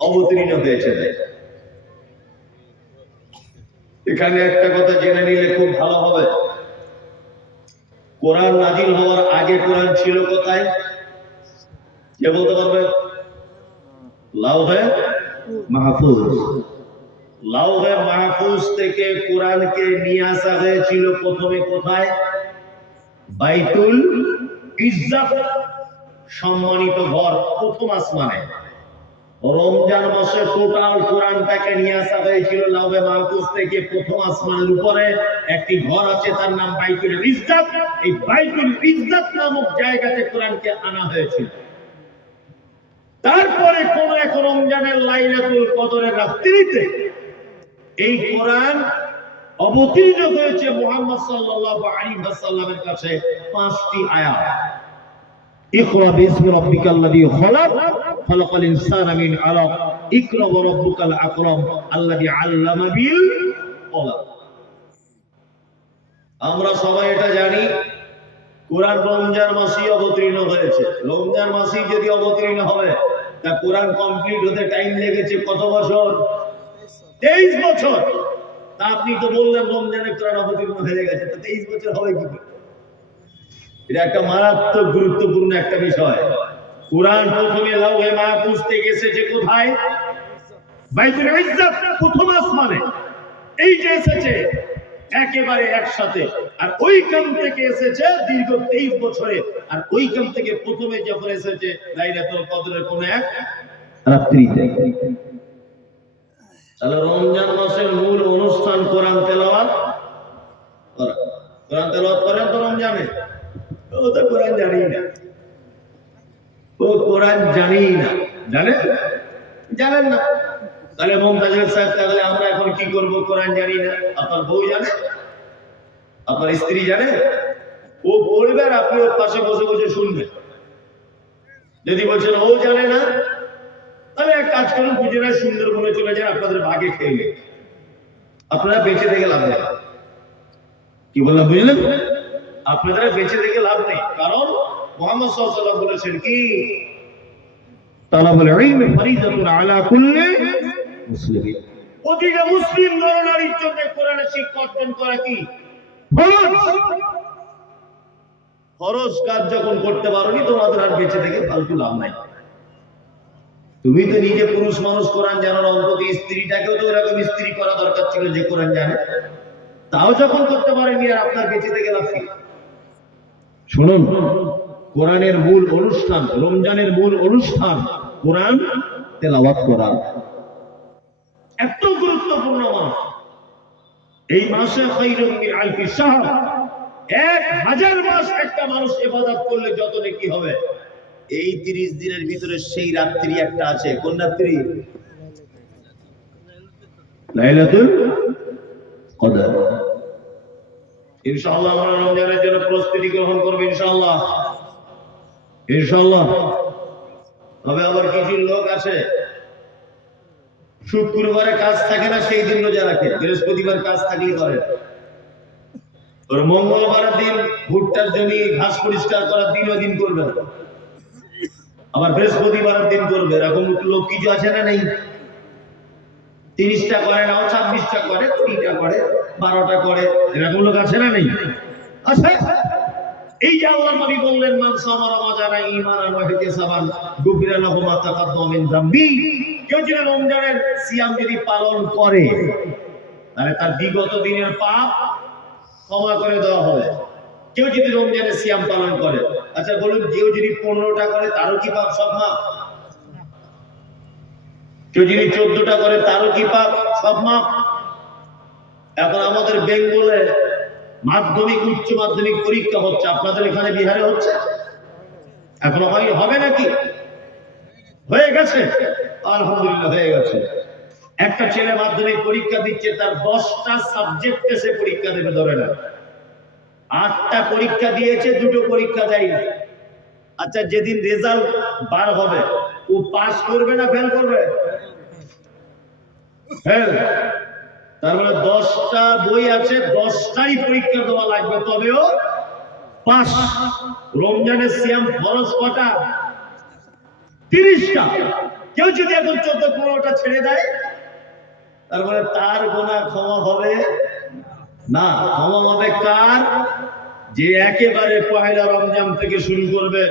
অবতীর্ণ হয়েছে। এখানে একটা কথা জেনে নিলে খুব ভালো হবে, কোরআন নাজিল হওয়ার আগে কোরআন ছিল কোথায়? কে বলতে পারবে? লাউহে মাহফুজ। লাউহে মাহফুজ থেকে কোরআনকে নিয়ে আসা হয়েছিল প্রথমে কোথায়? বাইতুল ইজ্জাত, সম্মানিত ঘর, প্রথম আসমানে। রমজান মাসে টোটাল কোরআনটাকে নিয়ে আসা হয়েছিল লাউহে মাহফুজ থেকে প্রথম আসমানের উপরে একটি ঘর আছে, তার নাম বাইতুল ইজ্জাত। এই বাইতুল ইজ্জাত নামক জায়গাতে কোরআনকে আনা হয়েছিল। তারপরে কোন এক রমজানের লাইলাতুল কদরের রাত্রিতে এই কোরআন অবতীর্ণ হয়েছে মুহাম্মদ সাল্লাল্লাহু আলাইহি ওয়াসাল্লামের কাছে 5টি আয়াত। ইকরা বিসমি রাব্বিকাল্লাযী খলাক, খলাকাল ইনসানা মিন আলাক, ইকরা ওয়া রাব্বুকাল আকরাম আল্লাযী আল্লামা বিল কলম। আমরা সবাই এটা জানি, কোরআন রমজান মাসেই অবতীর্ণ হয়েছে। রমজান মাসেই যদি অবতীর্ণ হবে, তা কোরআন কমপ্লিট হতে টাইম লেগেছে কত বছর? 23 বছর। তা আপনি তো বললেন রমজানে কোরআন অবতীর্ণ হয়ে গেছে, তা 23 বছর হবে কি করে? এটা একটা মারাত্মক গুরুত্বপূর্ণ একটা বিষয়। কোরআন প্রথমে লাউহে মাহফুজ থেকে এসেছে কোথায়? বাইতুল ইজ্জাত, প্রথম আসমানে। এই যে এসেছে একেবারে একসাথে, আর ওইখান থেকে এসেছে দীর্ঘ 23 বছরে। আর ওইখান থেকে প্রথমে যখন এসেছে লাইলাতুল কদরের কোন এক রাত্রিতে। তাহলে রমজান মাসের মূল অনুষ্ঠান কোরআন তেলাওয়াত করা। কোরআন তেলাওয়াত করেন তো রমজানে? ও তো কোরআন জানেই না, ও কোরআন জানেই না। জানেন না? তাহলে মুমতাজুল সাহেব, তাহলে আমরা এখন কি করব? কোরআন জানি না। আপনার বউ জানে? আপনার স্ত্রী জানে? ও বলবে আর আপনি ওর পাশে বসে বসে শুনবেন। যদি বলছেন ও জানে না, তাহলে এক কাজ করুন, গুজরাট সুন্দরবনে চলে যান, আপনাদের ভাগে খেয়ে নেন। আপনারা বেঁচে থেকে লাভ নেই। কি বললাম বুঝলেন? আপনারা বেঁচে থেকে লাভ নেই, কারণ মুহাম্মদ সাল্লাল্লাহু আলাইহি ওয়াসাল্লাম বলেছেন কি, তালাবুল ইলমি ফরিদাতুন আলা কুল্লি মুসলিমিন। প্রতিটা মুসলিম নরনারীর জন্য কোরআনের শিক্ষা অর্জন করা কি ফরজ কাজ। যখন করতে পারোনি, তোমাদের আর বেঁচে থেকে ফালতু লাভ নাই। তুমি তো নিজে পুরুষ মানুষ, কোরআন জানার, অন্তত স্ত্রীটাকেও তো এরকম স্ত্রী করা দরকার ছিল যে কোরআন জানে। তাও যখন করতে পারেনি, আর আপনার বেঁচে থেকে লাভ কি? শুনুন, কোরআনের মূল অনুষ্ঠান, রমজানের মূল অনুষ্ঠান কোরআন তেলাওয়াত করা। এত গুরুত্বপূর্ণ মাস। এই মাসে খায়রুম মিন আলফি শাহর, 1000 মাস একটা মানুষ ইবাদত করলে যত নেকি হবে। এই 30 দিনের ভিতরে সেই রাত্রি একটা আছে। কোন রাত্রি? লাইলাতুল কদর। ইনশাআল্লাহ আমরা রমজানের জন্য প্রস্তুতি গ্রহণ করব ইনশাআল্লাহ। ইনশাআল্লাহ। তবে আবার কিছু লোক আছে শুক্রবারে কাজ থাকে না, সেই দিন রোজা রাখে। বৃহস্পতিবার কাজ থাকলে করে। ওর মঙ্গলবারের দিন ভুট্টার জমি ঘাস পরিষ্কার করার দিন ওই দিন করবে না, আবার বৃহস্পতিবারের দিন করবে। এরকম লোক কিছু আছে না? নেই? 30টা করে না, 26টা করে, 20টা করে, 12টা করে, এরকম লোক আছে না? নেই? আছে। এই যে আল্লাহ নবী বললেন, মান সামা রমাজানা ঈমানান ওয়া ইহতিসাবান গুফিরা লাহু মা তাকাদ্দামা মিন যামবি। কেউ যদি রমজানের সিয়াম যদি পালন করে, তাহলে তার বিগত দিনের পাপ ক্ষমা করে দেওয়া হবে। কেউ যদি রমজানের সিয়াম পালন করে, আচ্ছা বলুন, কেউ যদি 15টা করে, তারও কি পাপ সব মাপ? কেউ যদি 14টা করে, তারও কি পাপ সব মাপ? এখন আমাদের বেঙ্গলে মাধ্যমিক, উচ্চ মাধ্যমিক পরীক্ষা হচ্ছে। আপনাদের এখানে বিহারে হচ্ছে? এখনো হবে নাকি? হয়ে গেছে? আলহামদুলিল্লাহ, হয়ে গেছে। একটা ছেলে মাধ্যমিক পরীক্ষা দিচ্ছে, তার 10টা সাবজেক্টে সে পরীক্ষা দেবে। ধরে না 8টা পরীক্ষা দিয়েছে, 2টো পরীক্ষা দেয়নি। আচ্ছা, যেদিন রেজাল্ট বার হবে, ও পাস করবে না ফেল করবে? ফেল। তার মানে 10টা বই আছে, 10টাই পরীক্ষা দেওয়া লাগবে, তবেও পাস। রমজানের সিয়াম ফরজ কটা? 30টা। কেউ যদি এখন 14-15টা ছেড়ে দেয়, তার মানে তার গুনাহ ক্ষমা হবে না। ক্ষমা হবে কার? যে একেবারে পয়লা রমজান থেকে শুরু করবে,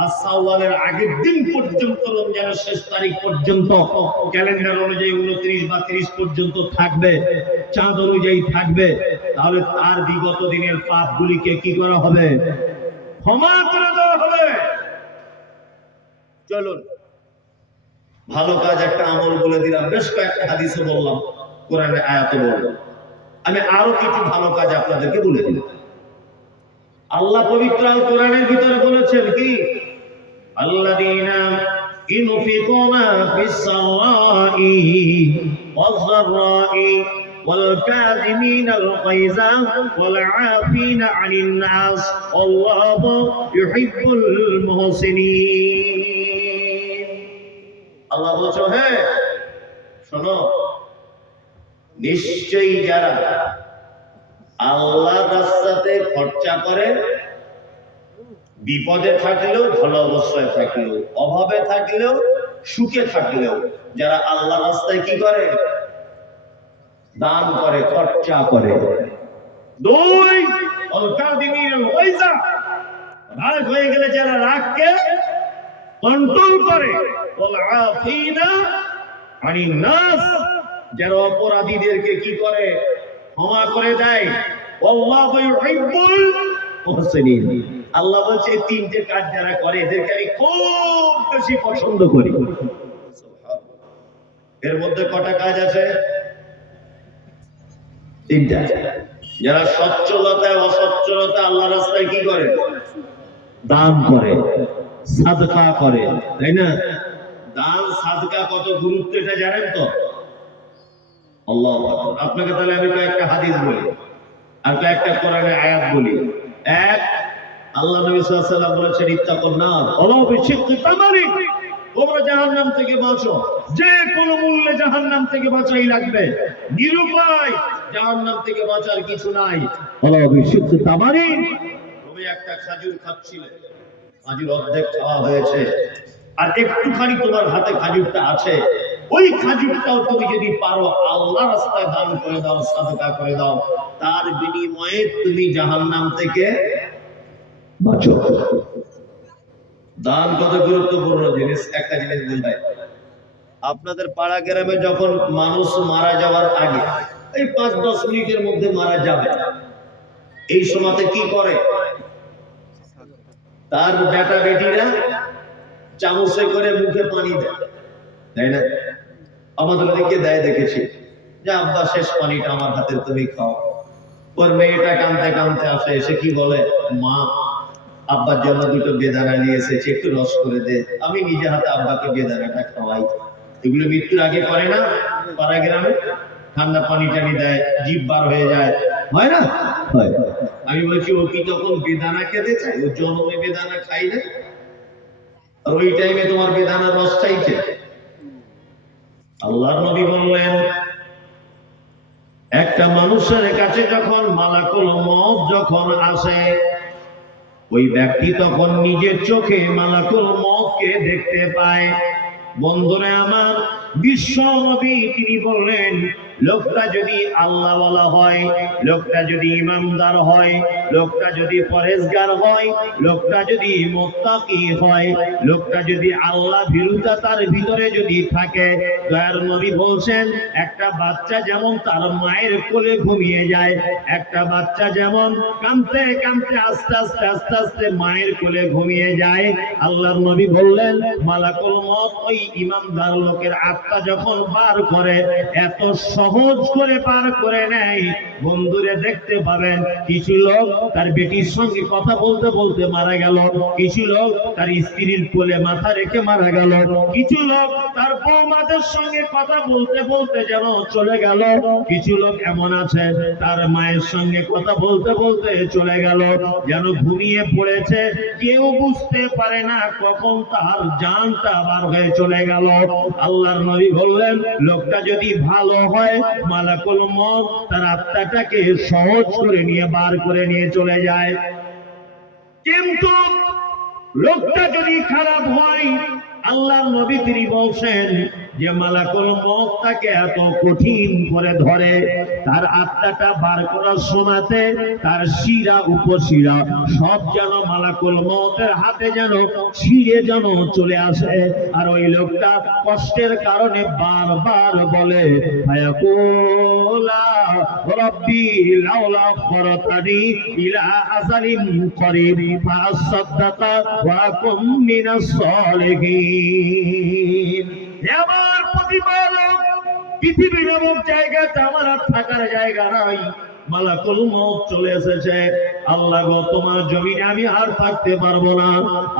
আর শাওয়ালের আগের দিন পর্যন্ত, রমজানের শেষ তারিখ পর্যন্ত, ক্যালেন্ডার অনুযায়ী 29 বা 30 পর্যন্ত থাকবে, চাঁদ অনুযায়ী থাকবে, তাহলে তার বিগত দিনের পাপগুলিকে কি করা হবে? ক্ষমা করে দেওয়া হবে। চলুন, ভালো কাজ একটা আমল বলে দিলাম, বেশ কয়েকটা হাদিসও বললাম, কোরআনের আয়াতও বললাম। আমি আরো কিছু ভালো কাজ আপনাদেরকে বলে দিলাম। আল্লাহ পবিত্র আল কোরআনের ভিতরে বলেছেন কি, আল্লাযীনা ইউনফিকুনা ফিস সারাই ওয়াজ যারাই ওয়াল কাযিমিনাল গায়যা ওয়াল আফিনা আনিন নাস আল্লাহু ইউহিব্বুল মুহসিনিন। আল্লাহ বলছে, হ্যাঁ শোনো, নিশ্চয়ই যারা আল্লাহর রাস্তাতে খরচা করে, বিপদে থাকলেও, ভালো অবস্থায় থাকলেও, অভাবে থাকলেও, সুখে থাকলেও, যারা আল্লাহর রাস্তায় কি করে? দান করে, খরচা করে। দুই, রাগ হয়ে গেলে যারা রাগকে কন্ট্রোল করে, যারা অপরাধীদেরকে কি করে? ক্ষমা করে দেয়। আল্লাহ বলছে তিনটে কাজ যারা করে এদেরকে আমি খুব বেশি পছন্দ করি। এর মধ্যে কটা কাজ আছে? তিনটা। যারা সচ্ছলতায় অসচ্ছলতা আল্লাহ রাস্তায় কি করে? দান করে, সাদকা করে, তাই না? দান সাদকা কত গুরুত্ব এটা জানেন তো? আল্লাহ আপনাকে তাহলে আমি কয়েকটা হাদিস বলি আর কয়েকটা কোরআনের আয়াত বলি। এক, আল্লাহ নবী সাল্লাল্লাহু আলাইহি ওয়াসাল্লাম বলেছেন, ইত্তাকুন নার ওয়ালাউ বিশিক্কি তামরিন, তোমরা জাহান্নাম থেকে বাঁচো, যে কোনো মূল্যে জাহান্নাম থেকে বাঁচাই লাগবে, নিরুপায় জাহান্নাম থেকে বাঁচার কিছু নাই। ওয়ালাউ বিশিক্কি তামরিন, তুমি একটা খেজুর খাচ্ছিলে, খেজুর অর্ধেক খাওয়া হয়েছে, আর একটুখানি তোমার হাতে খেজুরটা আছে, ওই খেজুরটাও তুমি যদি পারো আল্লাহ রাস্তায় দান করে দাও, সাদকা করে দাও, তার বিনিময়ে তুমি জাহান্নাম থেকে বাঁচো। দান কত গুরুত্বপূর্ণ জিনিস। একটা জিনিস বলবেন, আপনাদের পাড়া গ্রামে যখন মানুষ মারা যাওয়ার আগে, এই 5-10 মিনিটের মধ্যে মারা যাবে, এই সময়তে কি করে? তার বেটা বেটিরা চামচে করে মুখে পানি দেয়, তাই না? আমাদের ওদিকে দেয় দেখেছি, যে আব্বা শেষ পানিটা আমার হাতে তুমি খাও। ওর মেয়েটা কাঁদতে কাঁদতে আসে, এসে কি বলে, মা আব্বার জন্য দুটো বেদানা নিয়ে এসেছে, একটু রস করে দে। আমি নিজে হাতে আব্বাকে বেদানাটা খাওয়াই। এগুলো মৃত্যুর আগে করে না পাড়া গ্রামে? ঠান্ডা পানি টানি দেয়, জিভ বার হয়ে যায়, হয় না? হয়। আমি বলছি, ও কি তখন বেদানা খেতে চাই? ও জন্মে বেদানা খাই না, আর ওই টাইমে তোমার বেদানার রস চাইছে? আল্লাহর নবী বললেন, একটা মানুষের কাছে যখন মালাকুল মউত যখন আসে, ওই ব্যক্তি তখন নিজের চোখে মালাকুল মউতকে দেখতে পায়। বন্ধুরা আমার, বিশ্ব নবী তিনি বললেন, লোকটা যদি আল্লাহওয়ালা হয়, লোকটা যদি ইমানদার হয়, লোকটা যদি পরেজগার হয়, লোকটা যদি মুত্তাকি হয়, লোকটা যদি আল্লাহ ভীরুতা তার ভিতরে যদি থাকে, দয়ার নবী বলছেন, একটা বাচ্চা যেমন তার মায়ের কোলে ঘুমিয়ে যায়, একটা বাচ্চা যেমন কাঁদতে কাঁদতে আস্তে আস্তে আস্তে আস্তে মায়ের কোলে ঘুমিয়ে যায়, আল্লাহর নবী বললেন, মালাকুল মউত ওই ইমানদার লোকের আত্মা যখন পার করে, এত সহজ করে পার করে নেয়। বন্ধুরে দেখতে পাবেন, কিছু লোক তার বেটির সঙ্গে কথা বলতে বলতে মারা গেল, কিছু লোক তার স্ত্রীর কোলে মাথা রেখে মারা গেল, কিছু লোক তার বৌমাদের সঙ্গে কথা বলতে বলতে যেন চলে গেল, কিছু লোক এমন আছে তার মায়ের সঙ্গে কথা বলতে বলতে চলে গেল, যেন ঘুমিয়ে পড়েছে, কেউ বুঝতে পারে না কখন তার জানটা বার হয়ে চলে গেল। আল্লাহর নবী বললেন, লোকটা যদি ভালো হয়, মালাকুল মউত তার আত্মাটাকে সহজ করে নিয়ে বার করে নিয়ে চলে যায়। কিন্তু লোকটা যদি খারাপ হয়, আল্লাহর নবী তিনি বলছেন যে মালাকুল মউত তাকে এত কঠিন করে ধরে, তার আত্মাটা বার করার সময়তে তার শিরা উপশিরা সব যেন মালাকুল মউতের হাতে যেন ছিঁড়ে যেন চলে আসে। আর ওই লোকটা কষ্টের কারণে বারবার বলে ফায়াকুলা রব্বি লাউলা আখরতানি ইলা আজালিন করিব ফাসাদদাকা ওয়া কুম মিনাস সালিহিন। আমার প্রতিপালক, পৃথিবী নামক জায়গাতে আমার আর থাকার জায়গা নাই, মালাকুল মউত চলে এসেছে। আল্লাহ গো, তোমার জমিনে আমি আর থাকতে পারবো না।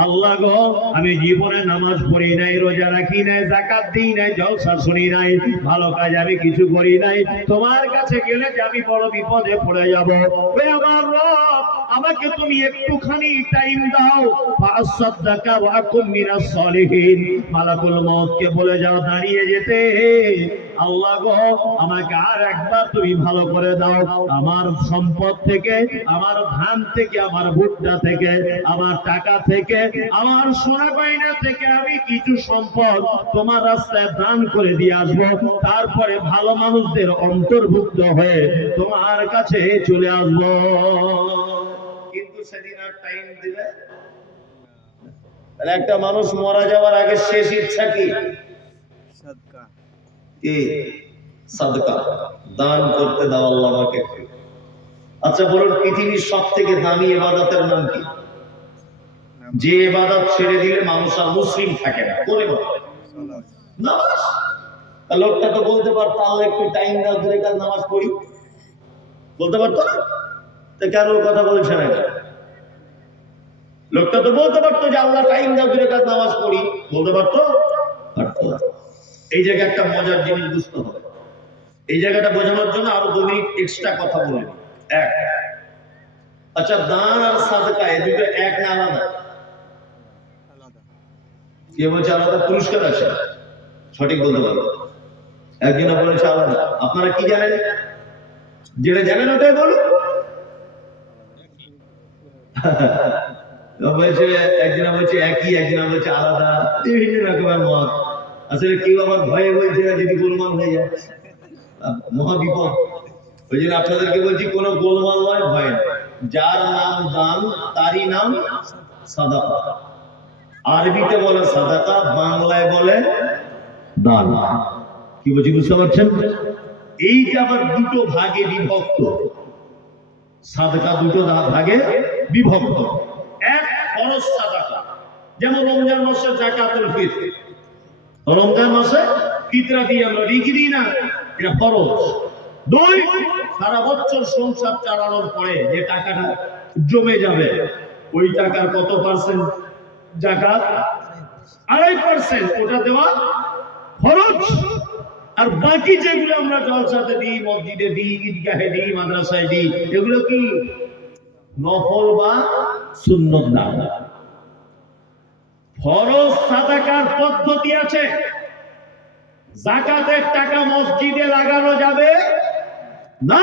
আল্লাহ গো, আমি জীবনে নামাজ পড়ি নাই, রোজা রাখি নাই, যাকাত দিই নাই, জলসা শুনি নাই, ভালো কাজ আমি কিছু করি নাই। তোমার কাছে গেলে যে আমি বড় বিপদে পড়ে যাব। ওই আমার রব, আমাকে তুমি একটুখানি টাইম দাও। ফাসাদদাকা ওয়া কুম মিনাস সালিহিন। মালাকুল মউতকে বলে যাও দাঁড়িয়ে যেতে। আল্লাহ গো, আমাকে আর একবার তুমি ভালো করে দাও। আমার সম্পদ থেকে, আমার ধান থেকে, আমার ভুট্টা থেকে, আমার টাকা থেকে, আমার সোনা গয়না থেকে আমি কিছু সম্পদ তোমার রাস্তায় দান করে দিয়ে আসবো। তারপরে ভালো মানুষদের অন্তর্ভুক্ত হয়ে তোমার কাছে চলে আসবো। কিন্তু সেদিন আর টাইম দিবে। একটা মানুষ মারা যাওয়ার আগে শেষ ইচ্ছা কি? সাদকা। কি? সাদকা, দান করতে দাও আল্লাহ আমাকে। আচ্ছা বলুন, পৃথিবীর সব থেকে দামি ইবাদতের নাম কি? যে ইবাদত ছেড়ে দিলে মানুষ আর মুসলিম থাকে না, কোন ইবাদত? নামাজ। লোকটা তো বলতে পারতো আল্লাহ একটু টাইম দাও, দূরে কাজ নামাজ পড়ি, বলতে পারতো না? তো কেন কথা বলছে না? লোকটা তো বলতে পারতো যে আল্লাহ টাইম দাও, দূরে কাজ নামাজ পড়ি, বলতে পারতো? এই জায়গায় একটা মজার জিনিস বুঝতে হবে। এই জায়গাটা বোঝানোর জন্য আরো 2 মিনিট এক্সট্রা কথা বলবো। আচ্ছা, দান আর সাদকা এই দুটো এক না আলাদা? কে বলছে আলাদা? পুরস্কার আছে, সঠিক বলতে পারবো। একজন বলেছে আলাদা। আপনারা কি জানেন? যেটা জানেন ওটাই বলুন। বলছে একজন বলছে একই, একজন বলছে আলাদা, বিভিন্ন রকমের মত। আসলে কেউ আমার ভয়ে বলছে যদি গোলমাল হয়ে যায়, মহা বিপদ। ওই জন্য আপনাদেরকে বলছি কোনো গোলমাল নয়, ভয় নয়। যার নাম দান তারই নাম সাদাকা। আরবিতে বলে সাদাকা, বাংলায় বলে দান। কি বলছি বুঝতে পারছেন? এইটা আবার দুটো ভাগে বিভক্ত। সাদাকা দুটো ভাগে বিভক্ত। এক ফরজ সাদাকা, যেমন রমজান মাসে যাকাতুল ফিতর। রমজান মাসে ফিতরা দিই আমরা, রিকি দিই না, এটা ফরজ। 2, সারা বছর সংসার চালানোর পরে যে টাকাটা জমে যাবে, ওই টাকার কত পার্সেন্ট যাকাত? 2.5%। ওটা দেওয়া ফরজ। আর বাকি যেগুলো আমরা জলসাতে দিই, মসজিদে দিই, ঈদগাহে দিই, মাদ্রাসায় দিই, এগুলো কি নফল বা সুন্নত দান। ফরজ সাদাকার পদ্ধতি আছে। যাকাতের টাকা মসজিদে লাগানো যাবে না,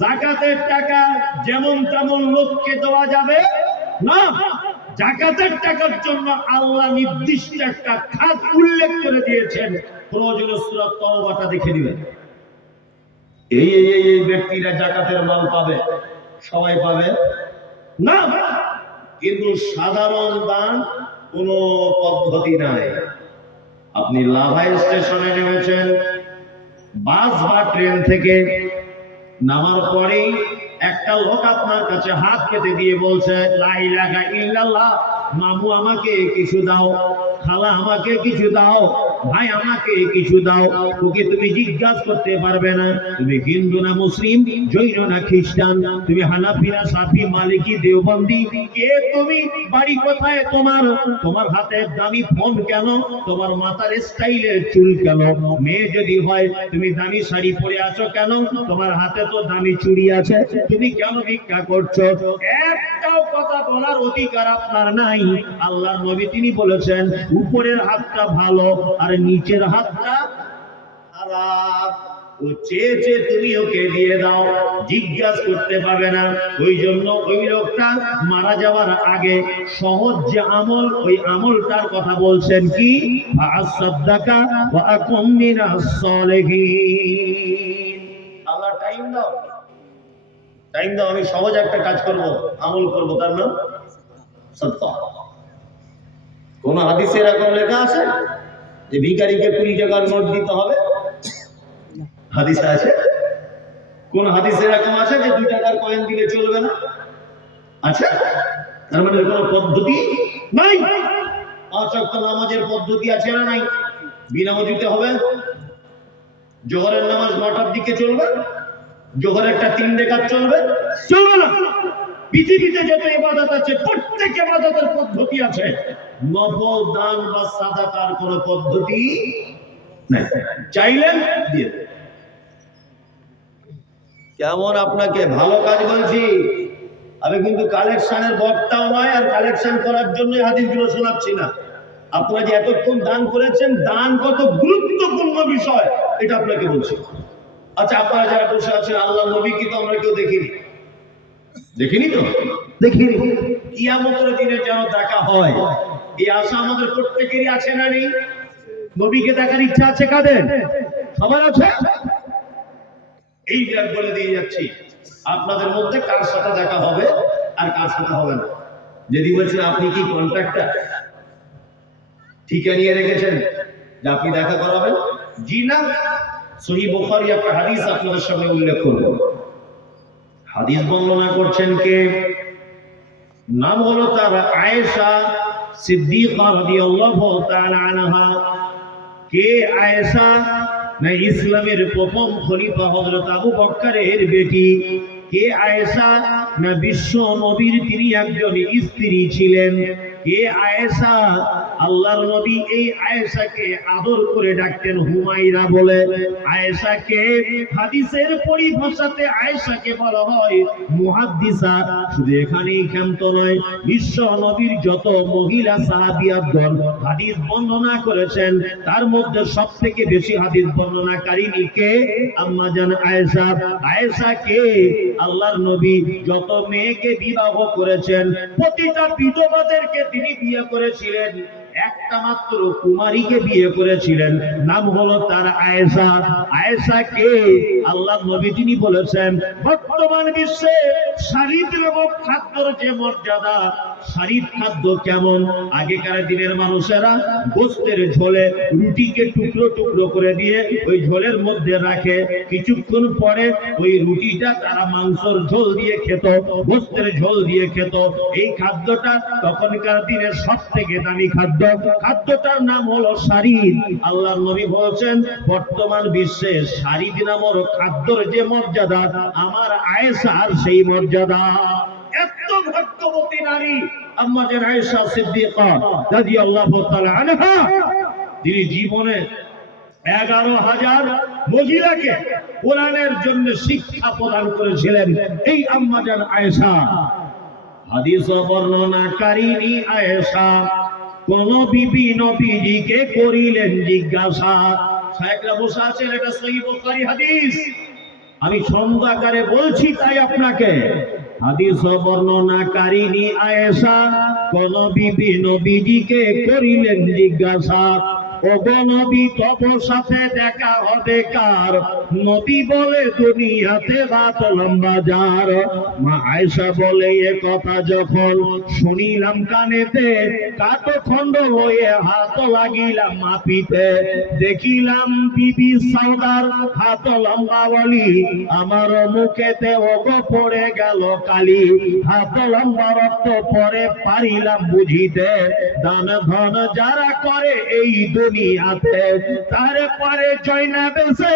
যাকাতের টাকা যেমন তেমন লোককে দেওয়া যাবে না। যাকাতের টাকার জন্য আল্লাহ নির্দিষ্ট একটা খাত উল্লেখ করে দিয়েছেন। প্রয়োজনে সূরা তাওবাটা দেখে নেবেন। এই এই এই ব্যক্তিরা যাকাতের মাল পাবে, সবাই পাবে না। কিন্তু সাধারণ দান কোনো পদ্ধতি নাই। আপনি লাভাই স্টেশনে নেমেছেন, বাস বা ট্রেন থেকে নামার পরেই একটা লোক আপনার কাছে হাত পেতে দিয়ে বলছে লা ইলাহা ইল্লাল্লাহ, মামু আমাকে কিছু দাও, খালা আমাকে কিছু দাও, ভাই আমাকে কিছু দাও। ওকে তুমি জিজ্ঞাসা করতে পারবে না তুমি হিন্দু না মুসলিম, জৈন না খ্রিস্টান, তুমি হানাফি না সাফি, মালিকি, দেওবন্দি, কে তুমি, বাড়ি কোথায় তোমার, তোমার হাতে দামি ফোন কেন, তোমার মাথার স্টাইলের চুল কেন, মেয়ে যদি হয় তুমি দামি শাড়ি পরে আছো কেন, তোমার হাতে তো দামি চুড়ি আছে, তুমি কেন ভিক্ষা করছো? একটাও কথা বলার অধিকার আপনার নাই। আল্লাহর নবী তিনি বলেছেন উপরের হাতটা ভালো আর নিচের হাতটা খারাপ। ও চেয়েছে তুমি ওকে দিয়ে দাও, জিজ্ঞাসা করতে পারবে না। ওই জন্য ওই লোকটা মারা যাওয়ার আগে সহজ যে আমল, ওই আমলটার কথা বলছেন কি, ফাসাদদাকা ওয়া আকুম মিনাস সালিহিন। আল্লাহ টাইম দাও, টাইম দাও, আমি সহজ একটা কাজ করব, আমল করব, তার নাম সাদকা। কোন হাদিসে এরকম লেখা আছে যে ভিখারিকে 20 টাকার নোট দিতে হবে? হাদিসে আছে? কোন হাদিসে এরকম আছে যে 2 টাকার কয়েন দিলে চলবে না? আছে? তার মানে কোনো পদ্ধতি নাই। 5 ওয়াক্ত নামাজের পদ্ধতি আছে না নাই? বিনা ওযুতে হবে। জোহরের নামাজ 9টার দিকে চলবে, জোহরেরটা 3 রাকাত চলবে, চলবে না। পৃথিবীতে যত ইবাদত আছে প্রত্যেক ইবাদতের পদ্ধতি আছে, নফল দান বা সাদাকার কোনো পদ্ধতি নাই। চাইলেন দিয়ে দেন। কেমন আপনাকে ভালো কাজ বলছি, আমি কিন্তু কালেকশনের বক্তাও নয়, আর কালেকশন করার জন্য হাদিসগুলো শোনাচ্ছি না। আপনারা যে এতক্ষণ দান করেছেন, দান কত গুরুত্বপূর্ণ বিষয় এটা আপনাকে বলছি। আচ্ছা, আপনারা যারা বসে আছেন, আল্লাহ নবী কি তো আমরা কেউ দেখিনি? দেখিনি তো, দেখিনি। কিয়ামতের দিনে যেন দেখা হয়, এই আশা আমাদের প্রত্যেকেরই আছে না নেই? নবীকে দেখার ইচ্ছা আছে কাদের? সবার আছে। এই বলে দিয়ে যাচ্ছি, আপনাদের মধ্যে কার সাথে দেখা হবে আর কার সাথে হবে না। যদি বলছেন আপনি কি কন্ট্রাক্টর, ঠিকা নিয়ে রেখেছেন যে আপনি দেখা করাবেন, জি না। সহিহ বুখারী একটা হাদিস আপনাদের সামনে উল্লেখ করব। হাদিস বর্ণনা করছেন কে? নাম হলো তার আয়েশা সিদ্দিকা রাদিয়াল্লাহু তাআলা আনহা। কে আয়েশা? না ইসলামের প্রথম খলিফা হযরত আবু বকরের বেটি। কে আয়েশা? না বিশ্ব নবীর তিনি একজন স্ত্রী ছিলেন। কে আয়েশা? আল্লাহর নবী এই আয়েশাকে আদর করে ডাকতেন হুমায়রা বলে। আয়েশাকে হাদিসের পরিভাষাতে আয়েশাকে বলা হয় মুহাদ্দিসা। শুধু এখানেই ক্ষান্ত নয়, বিশ্ব নবীর যত মহিলা সাহাবিয়াতগণ হাদিস বর্ণনা করেছেন, তার মধ্যে সবথেকে বেশি হাদিস বর্ণনাকারী কে? আম্মা জান আয়েশা। আয়েশা কে? আল্লাহর নবী যত মেয়েকে বিবাহ করেছেন, প্রতিটা বিধবাদেরকে তিনি বিয়ে করেছিলেন, একটা মাত্র কুমারীকে বিয়ে করেছিলেন, নাম হলো তার আয়েশা। আয়েশা কে? আল্লাহর নবী তিনি বলেছেন, বর্তমান বিশ্বে শারীর নামক খাদ্যের যে মর্যাদা, শারীর খাদ্য কেমন? আগেকার দিনের মানুষেরা গোস্তের ঝোলে রুটিকে টুকরো টুকরো করে দিয়ে ওই ঝোলের মধ্যে রাখে, কিছুক্ষণ পরে ওই রুটিটা তারা মাংসর ঝোল দিয়ে খেত, গোস্তের ঝোল দিয়ে খেত। এই খাদ্যটা তখনকার দিনের সব থেকে দামি খাদ্য, খাদ্যটার নাম হলো শারীর। আল্লাহর নবী বলেছেন, বর্তমান বিশ্বে শারীর নামক খাদ্যর যে মর্যাদা, আমার আয়েশার সেই মর্যাদা। এত ভাগ্যবতী নারী আম্মা জান আয়েশা সিদ্দিকা রাদিয়াল্লাহু তাআলা আনহা। তিনি জীবনে 11,000 মহিলাকে কোরআনের জন্য শিক্ষা প্রদান করেছিলেন এই আম্মা জান আয়েশা। হাদিস বর্ণনাকারিণী আয়েশা কোন বিবি নবীজিকে করিলেন জিজ্ঞাসা। শায়েখরা বসে আছেন, এটা সহিহ বুখারী হাদিস, আমি ছন্দ আকারে বলছি তাই আপনাকে। হাদিস বর্ণনাকারিণী আয়েশা কোন বিবি নবীজিকে করিলেন জিজ্ঞাসা, ওগো নবী তব সাথে দেখা হবে কার? নবী বলে দুনিয়াতে রাত লম্বা যার। মা আয়েশা বলে এ কথা যখন শুনিলাম কানেতে, কাঠ খণ্ড হয়ে হাত লাগিলাম মাপিতে, দেখিলাম বিবি সাউদার হাত লম্বা বলি, আমার মুখেতে ওগো পড়ে গেল কালি, হাত লম্বা রক্ত পরে পারিলাম বুঝিতে, দান ধন যারা করে এই দুনিয়াতে, তারপরে জয়নাব এসে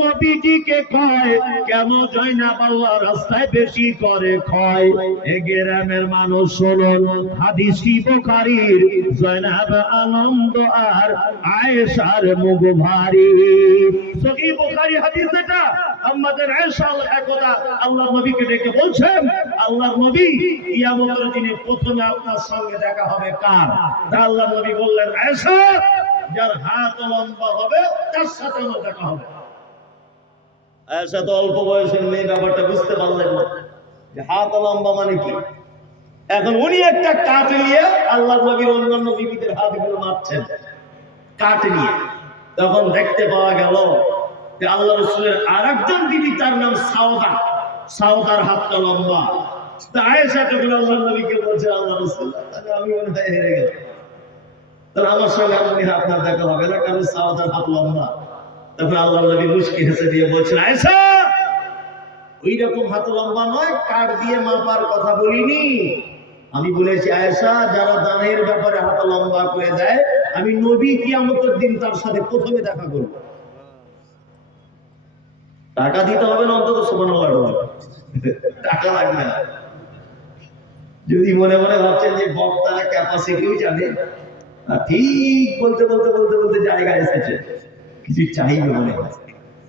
নবীজিকে কয়, কেন জয়নাব আল্লাহ রাস্তায় বেশি করে ক্ষয়? এ গ্রামের মানুষ শুনুন হাদিসটি বুখারীর, জয়নাব আনন্দ আর আয়েশার মুখ ভারী। সহিহ বুখারী হাদিস এটা। আমাদের আয়েশা একদা আল্লাহর নবীকে ডেকে বলছেন, আল্লাহর নবী কিয়ামতের দিনে প্রথমে আপনার সঙ্গে দেখা হবে কার? আল্লাহর নবী বললেন, আয়েশা যার হাত লম্বা হবে তার সাথে আমার দেখা হবে। আয়েশা তো অল্প বয়সের মেয়ে, ব্যাপারটা বুঝতে পারলেন না যে হাত লম্বা মানে কি। এখন উনি একটা কাঠ নিয়ে আল্লাহর নবীর অন্যান্য বিবিদের হাতগুলো মাপছেন কাঠ নিয়ে। তখন দেখতে পাওয়া গেল যে আল্লাহ রাসূলের আরেকজন বিবি, তার নাম সাওদা। সাওদার হাতটা লম্বা। তা আয়েশা যখন আল্লাহর নবীকে বলছে, আল্লাহ রাসূল, তাহলে আমি মনে হয় হেরে গেলাম, তাহলে আমার সঙ্গে আপনি আপনার দেখা হবে না, কারণ সাওদার হাত লম্বা। তখন আল্লাহর নবী মুস্কি হেসে দিয়ে বলছেন, আয়েশা, ওই রকম হাত লম্বা নয়, কাঠ দিয়ে মাপার কথা বলিনি। আমি বলেছি, আয়েশা, যারা দানের ব্যাপারে হাত লম্বা করে দেয়, আমি নবী কিয়ামতের দিন তার সাথে প্রথমে দেখা করব। টাকা দিতে হবে না, অন্তত সুবহানাল্লাহ, টাকা লাগবে না। যদি মনে মনে ভাবছেন যে বক্তারা ক্যাপাসিটিও জানে, ঠিক বলতে বলতে বলতে বলতে জায়গায় এসেছে, কিছু চাইবে মনে হয়।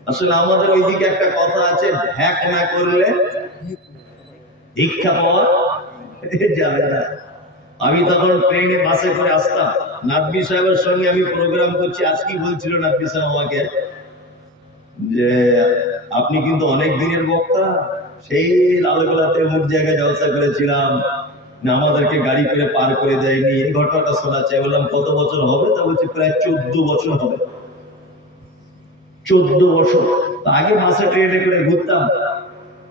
আসলে আমাদের ওইদিকে একটা কথা আছে, হ্যাক না করলে ভিক্ষা পাওয়া যাবে না। আমি তখন ট্রেনে বাসে করে আসতাম, নাদবি সাহেবের সঙ্গে আমি প্রোগ্রাম করছি। আজকেই বলছিল নাদবি সাহেব আমাকে যে আপনি কিন্তু অনেক দিনের বক্তা, সেই লালগোলাতে অমুক জায়গায় জলসা করেছিলাম, আমাদেরকে গাড়ি করে পার করে দেয়নি, এই ঘটনাটা শোনা চাই। বললাম কত বছর হবে? তা বলছে প্রায় 14 বছর হবে। 14 বছর আগে বাসে ট্রেনে করে ঘুরতাম,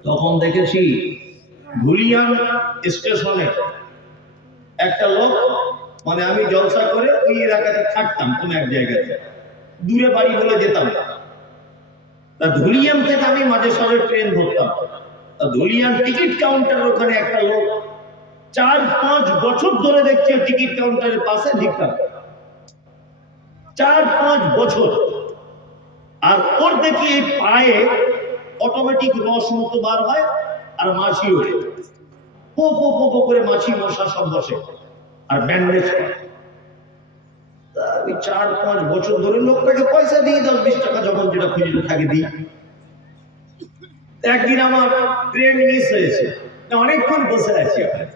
তখন দেখেছি ধুলিয়ান স্টেশনে একটা লোক, মানে আমি জলসা করে ওই এলাকাতে থাকতাম, কোন এক জায়গাতে দূরে বাড়ি বলে যেতাম। তা ধুলিয়ান থেকে আমি মাঝে সাঝে ট্রেন ধরতাম। তা ধুলিয়ান টিকিট কাউন্টার, ওখানে একটা লোক 4-5 বছর ধরে দেখছে টিকিট কাউন্টারের পাশে ভিক্ষা, 4-5 বছর। আর ওর দেখি এই পায়ে অটোমেটিক রস মতো বার হয়, আর মাছি ওঠে, পো পো পো পো করে মাছি মশা সব বসে, আর ব্যান্ডেজ। আমি 4-5 বছর ধরে লোকটাকে পয়সা দিই, 10-20 টাকা যখন যেটা খুঁজে থাকে দিই। একদিন আমার ট্রেন মিস হয়েছে, অনেকক্ষণ বসে আছি ওখানে।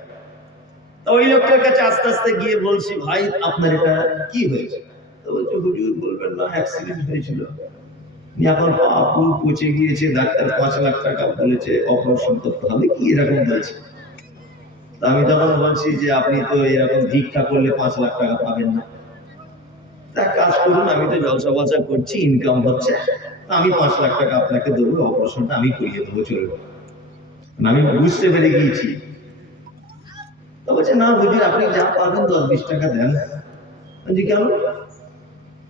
ওই লোকটার কাছে আস্তে আস্তে গিয়ে বলছি, ভাই আপনার এটা কি হয়েছে? তো বলছে, হুজুর বলবেন না, অ্যাক্সিডেন্ট হয়েছিল, এখন পা পুরো পচে গিয়েছে, ডাক্তার 5 লাখ টাকা বলেছে, অপারেশন করতে হবে, কি এরকম বলছে। আমি তখন বলছি যে আপনি তো এরকম ভিক্ষা করলে 5 লাখ টাকা পাবেন না, এক কাজ করুন, আমি তো জলসা বলসা করছি, ইনকাম হচ্ছে, আমি 5 লাখ টাকা আপনাকে দেবো, অপারেশনটা আমি করিয়ে দেবো, চলবে। আমি বুঝতে পেরে গিয়েছি। তো বলছে, না হুজুর, আপনি যা পাবেন 10-20 টাকা দেন। বলছি, কেন?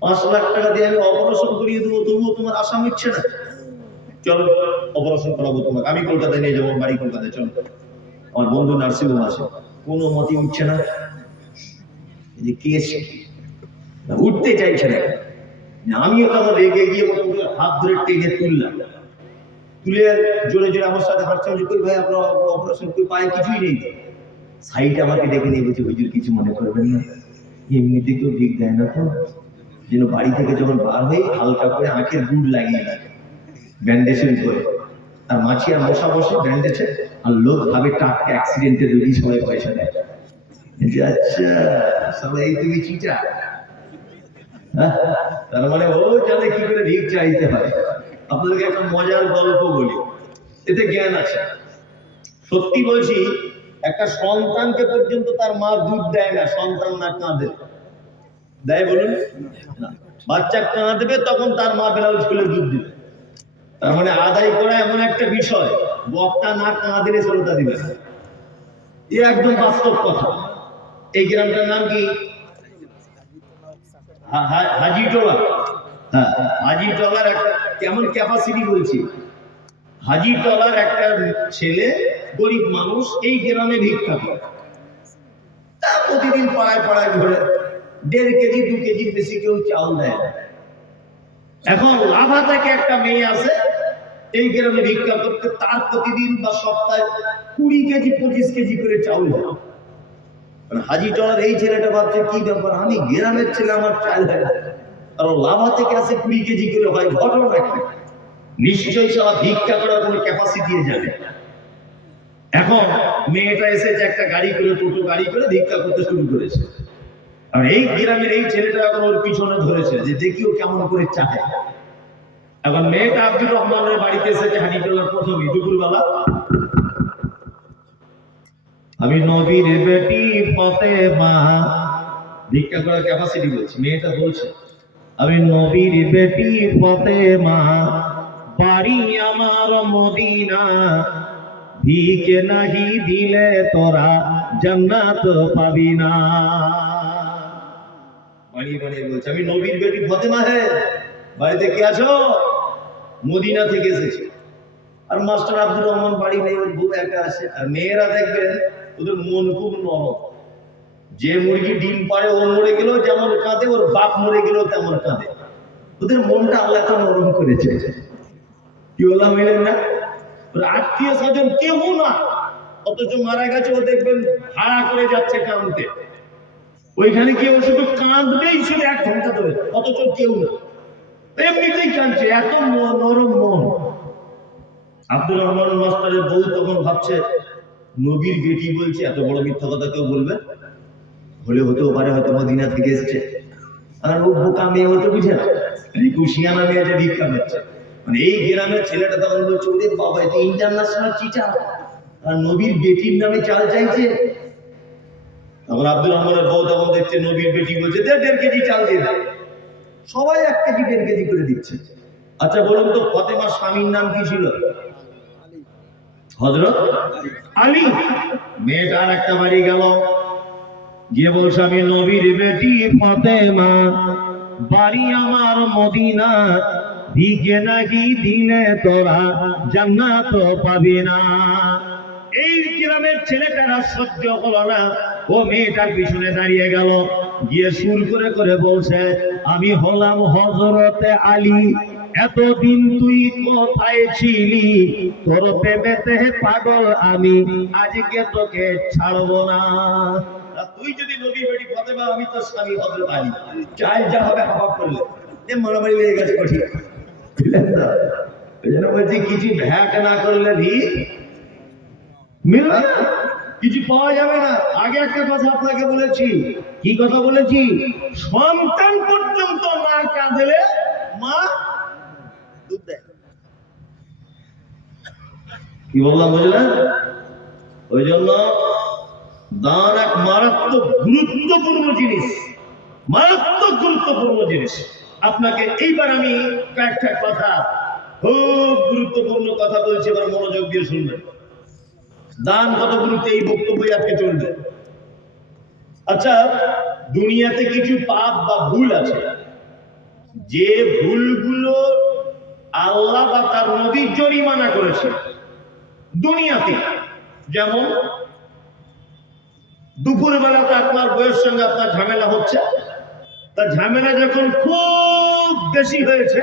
5 লাখ টাকা দিয়ে আমি অপারেশন করিয়ে দেবো, তবুও তোমার আশা মিটছে না? চলো অপারেশন করাবো তোমাকে, আমি কলকাতায় নিয়ে যাবো, বাড়ি কলকাতায়, চলো। আমার বন্ধু নার্সিংহোম আছে, কোনো মতে উঠছে না, কেস উঠতে চাইছে না। আমিও তখন রেগে গিয়ে হাত ধরে টেনে তুললাম, তুলে জোরে জোরে আমার সাথে হাঁটছে, কই ভাই আপনার অপারেশন, কই পায়ে কিছুই নেই। সাইড আমাকে ডেকে নিয়ে বলছে, হুজুর কিছু মনে করবেন না, এমনিতে কেউ ভিক দেয় না, তো যেন বাড়ি থেকে যখন বার হয়ে হালকা করে আঁখের গুড় লাগিয়ে দেয় ব্যান্ডেজের উপরে, আর মাছি আর মশা বসে ব্যান্ডেজে, আর লোক ভাবে টাটকা অ্যাক্সিডেন্টে যদি সবাই পয়সা দেয়। আচ্ছা, সবাই তুমি চিটা, তার মানে ও জানে কি করে ভিক চাইতে হয়। আপনাদেরকে একটা মজার গল্প বলি, এতে জ্ঞান আছে। সত্যি বলছি, একটা সন্তানকে পর্যন্ত তার মা দুধ দেয় না, সন্তান না কাঁদে, দেয় বলুন? বাচ্চা কাঁদবে তখন তার মা ব্লাউজ খুলে দুধ দিবে। তার মানে আদায় করা এমন একটা বিষয়, বক্তা না কাঁদলে শ্রোতা দিবে না, এ একদম বাস্তব কথা। এই গ্রামটার নাম কি? হাজিটোলা। হ্যাঁ, হাজিটোলার একটা কেমন ক্যাপাসিটি বলছি, হাজিটোলার একটা ছেলে, গরিব মানুষ, এই গ্রামে ভিক্ষা করে। তা প্রতিদিন পাড়ায় পাড়ায় ঘুরে 1.5 কেজি 2 কেজির বেশি কেউ চাউল দেয় না। এখন লাভা থেকে একটা মেয়ে আছে এই গ্রামে ভিক্ষা করতে, তার প্রতিদিন বা সপ্তাহে 20 কেজি 25 কেজি করে চাউল দেয়। হাজিটোলার এই ছেলেটা ভাবছে, কি ব্যাপার, আমি গ্রামের ছেলে, আমার চাল হয় না, আর লাভা থেকে আসে 20 কেজি করে, হয় ঘটনা কি? নিশ্চয়ই সারা ভিক্ষা করার কোনো ক্যাপাসিটি জানে। এখন মেয়েটা এসেছে একটা গাড়ি করে, টোটো গাড়ি করে ভিক্ষা করতে শুরু করেছে। আর এই গ্রামের এই ছেলেটা এখন ওর পিছনে ধরেছে যে দেখিও কেমন করে চাহে। এখন মেয়েটা আব্দুর রহমানের বাড়িতে এসেছে হাজিটোলার প্রথমে দুপুরবেলা, আমি নবীর বেটি ফাতেমা, ভিক্ষা করার ক্যাপাসিটি বলছি। মেয়েটা বলছে, আমি নবীর বেটি ফাতেমা, বাড়ি আমার মদিনা, ভিকে নাহি দিলে তোরা জান্নাত পাবি না। বাড়ি বাড়ি বলছে আমি নবীর বেটি ফাতেমা হে, বাড়িতে কে আছো? মদিনা থেকে এসেছি। আর মাস্টার আব্দুর রহমান বাড়ি নেই, ওর বউ একা আসে। আর মেয়েরা দেখবেন ওদের মন খুব নরম, যে মুরগি ডিম পাড়ে ও মরে গেলেও যেমন কাঁদে, ওর বাপ মরে গেলেও তেমন কাঁদে। ওদের মনটা আল্লাহ তো নরম করেছে। কি বললাম মেলেন না? আত্মীয় স্বজন কেউ না, অথচ মারা গেছে ও দেখবেন ভাড়া করে যাচ্ছে কাঁদতে। ওইখানে কি ও শুধু কাঁদবেই, শুধু 1 ঘন্টা ধরে, অথচ কেউ না, এমনিতেই কাঁদছে, এত নরম মন। আব্দুর রহমান মাস্টারের বউ তখন ভাবছে নবীর বেটি বলছে, এত বড় মিথ্যা কথা কেউ বলবে? হলে হতেও পারে হয়তো মদিনা থেকে এসেছে। আর ও বোকা মেয়ে, ও তো বুঝে না, কুশিয়ানা মেয়ে যে ভিক্ষা করছে। মানে এই গ্রামের ছেলেটা তখন বলছে ওরে বাবা, এটা ইন্টারন্যাশনাল চিটার, আর নবীর বেটির নামে চাল চাইছে। তখন আব্দুর রহমানের বউ তখন দেখছে নবীর বেটি বলছে 1.5 কেজি চাল দিয়ে দেয়। সবাই 1 কেজি 1.5 কেজি করে দিচ্ছে। আচ্ছা বলুন তো, ফাতেমার স্বামীর নাম কি ছিল? হযরত আলী। মেয়েটার একটা বাড়ি গেল, গিয়ে বলছে আমি নবীর বেটি ফাতেমা, বাড়ি আমার মদিনা, ভিকে নাহি দিলে তোরা জান্নাত পাবি না। এই গ্রামের ছেলেটারা সহ্য হলো না, ও মেয়েটার পিছনে দাঁড়িয়ে গেল, গিয়ে সুর করে করে বলছে আমি হলাম হযরতে আলী, এতদিন তুই কোথায় ছিলি, তোর প্রেমেতে পাগল আমি, আজকে তোকে ছাড়বো না। তুই যদি নবী বেটি ফাতেমা, আমি তো স্বামী হযরত আলী, চাই যা হবে হাবাব করলে। এ মারামারি লেগে গেছে কঠিন, বুঝলেন তো? ওই জন্য বলছি কিছু ভ্যাক না করলে মিলবে না, কিছু পাওয়া যাবে না। আগে একটা কথা আপনাকে বলেছি, কি কথা বলেছি? সন্তান পর্যন্ত না কাঁদলে মা দুধ দেয়। কি বললাম বুঝলেন? ওই জন্য দান এক মারাত্মক গুরুত্বপূর্ণ জিনিস, মারাত্মক গুরুত্বপূর্ণ জিনিস। আপনাকে এইবার আমি কয়েকটা কথা, খুব গুরুত্বপূর্ণ কথা বলছি, এবার মনোযোগ দিয়ে শুনবেন। দান কত গুরুত্ব, এই বক্তব্যই আজকে চলবে। আচ্ছা, দুনিয়াতে কিছু পাপ বা ভুল আছে, যে ভুলগুলো আল্লাহ বা তার নবী জরিমানা করেছে দুনিয়াতে। যেমন দুপুর বেলাতে আপনার বউয়ের সঙ্গে আপনার ঝামেলা হচ্ছে, তার ঝামেলা যখন খুব বেশি হয়েছে,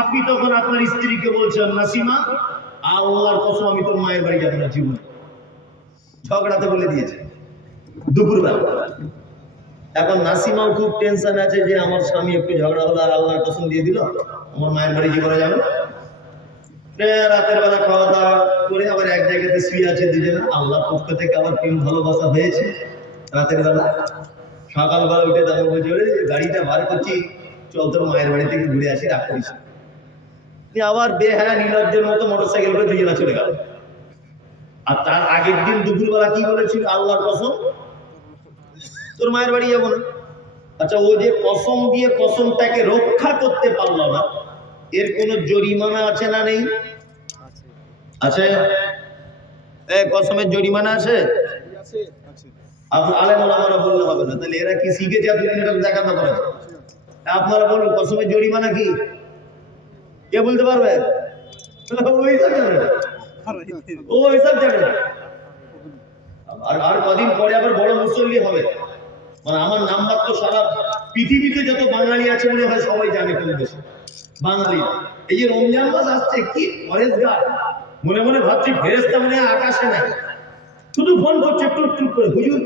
আপনি তখন আপনার স্ত্রীকে বলছেন নাসিমা, আল্লাহর কসম আমি তোর মায়ের বাড়ি যাবো না জীবনে। ঝগড়াতে বলে দিয়েছে দুপুরবেলা। এখন নাসিমাও খুব টেনশন আছে যে আমার স্বামী একটু ঝগড়া হলো আর আল্লাহর কসম দিয়ে দিল, আমার মায়ের বাড়ি জীবনে যাবে না। রাতের বেলা খাওয়া দাওয়া করে আবার এক জায়গাতে শুয়ে আছে দুজনে, আল্লাহর পক্ষ থেকে আবার প্রেম ভালোবাসা হয়েছে। রাতের বেলা সকালবেলা উঠে তখন বলছে ওরে গাড়িটা বার করছি, চল তোর মায়ের বাড়ি থেকে ঘুরে আসি, রাগ করিস। আবার বেহায়া নির্লজ্জের মতো মোটরসাইকেল করে দুজনে চলে গেল। আর তার আগের দিন দুপুরবেলা কি বলেছিল? আল্লাহর কসম তোর মায়ের বাড়ি যাবো না। আচ্ছা, ও যে কসম দিয়ে কসমটাকে রক্ষা করতে পারলো না, এর কোনো জরিমানা আছে না নেই? আছে। কসমের জরিমানা আছে। আলেম ওলামারা বললে হবে না, তাহলে এরা কি শিখেছে? এটা দেখাতে পারে। আপনারা বলুন কসমের জরিমানা কি? কে বলতে পারবে? ওই সব জানে না। আর কদিন পরে আবার বড় মুসল্লি হবে, মানে আমার নাম্বার তো সারা পৃথিবীতে যত বাঙালি আছে মনে হয় সবাই জানে কোন দেশে বাঙালি। এই যে রমজান মাস আসছে, কি পরেশগার, মনে মনে ভাবছি ফেরেশতা মনে হয় আকাশে নাই, শুধু ফোন করছে টুক টুক করে, হুজুর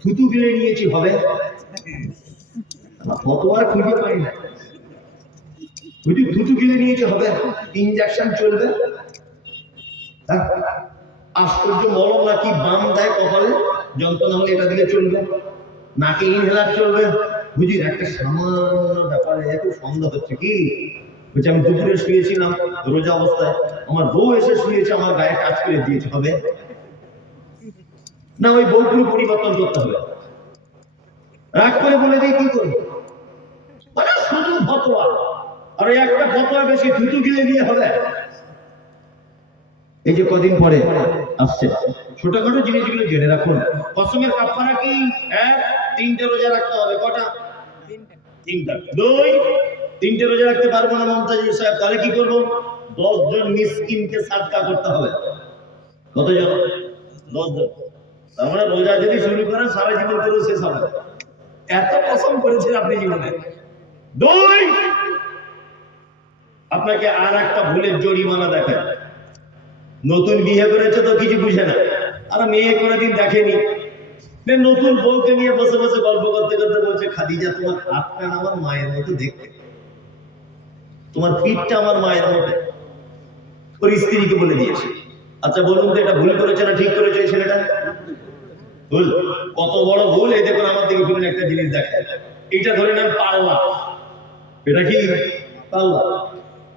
থুতু গিলে নিয়েছি হবে? কত আর খুঁজে পাই না। হুজুর থুতু গিলে নিয়েছি হবে, ইনজেকশন চলবে। আশ্চর্য, মলম নাকি বাম দেয় কপালে, যন্ত্রণা হলে এটা দিলে চলবে, নাকি ইনহেলার চলবে। বুঝির একটা সামান্য ব্যাপারে এত সন্দেহ হচ্ছে। কি বলছে? আমি দুপুরে শুয়েছিলাম রোজা অবস্থায়, আমার বউ এসে শুয়েছে, আমার গায়ে কাজ করে দিয়েছে হবে না? ওই বউগুলো পরিবর্তন করতে হবে। রাগ করে বলে দিই কি করবো, মানে শুধু ফতোয়া। আর ওই একটা ফতোয়া বেশি থুতু গিলে দিয়ে হবে। এই যে কদিন পরে আসছে, ছোটখাটো জিনিসগুলো জেনে রাখুন। কসমের কাফারা কি? এক, 3টে রোজা রাখতে হবে। কটা? 3টা। 2, 3টে রোজা রাখতে পারবো না মমতাজুল সাহেব, তাহলে কি করবো? 10 জন মিসকিনকে সাদকা করতে হবে। কতজন? 10 জন। তার মানে রোজা যদি শুরু করেন সারা জীবন করেও শেষ হবে। এত কসম করেছেন আপনি জীবনে। 2, আপনাকে আর একটা ভুলের জরিমানা দেখায়। নতুন বিয়ে করেছে তো কিছু বুঝে না, আর মেয়ে কোনোদিন দেখেনি, নতুন বউকে নিয়ে বসে বসে গল্প করতে করতে বলছে, খাদিজা তোমার হাতটা আমার মায়ের মতো দেখতে, তোমার পিঠটা আমার মায়ের মতো। ওর স্ত্রীকে বলে দিয়েছে। আচ্ছা বলুন তো এটা ভুল করেছে না ঠিক করেছে? এই ছেলেটা ভুল। কত বড় ভুল! এই দেখুন আমার দিকে বলুন, একটা জিনিস দেখেন, এটা ধরে নেন পাল্লা। এটা কি পাল্লা?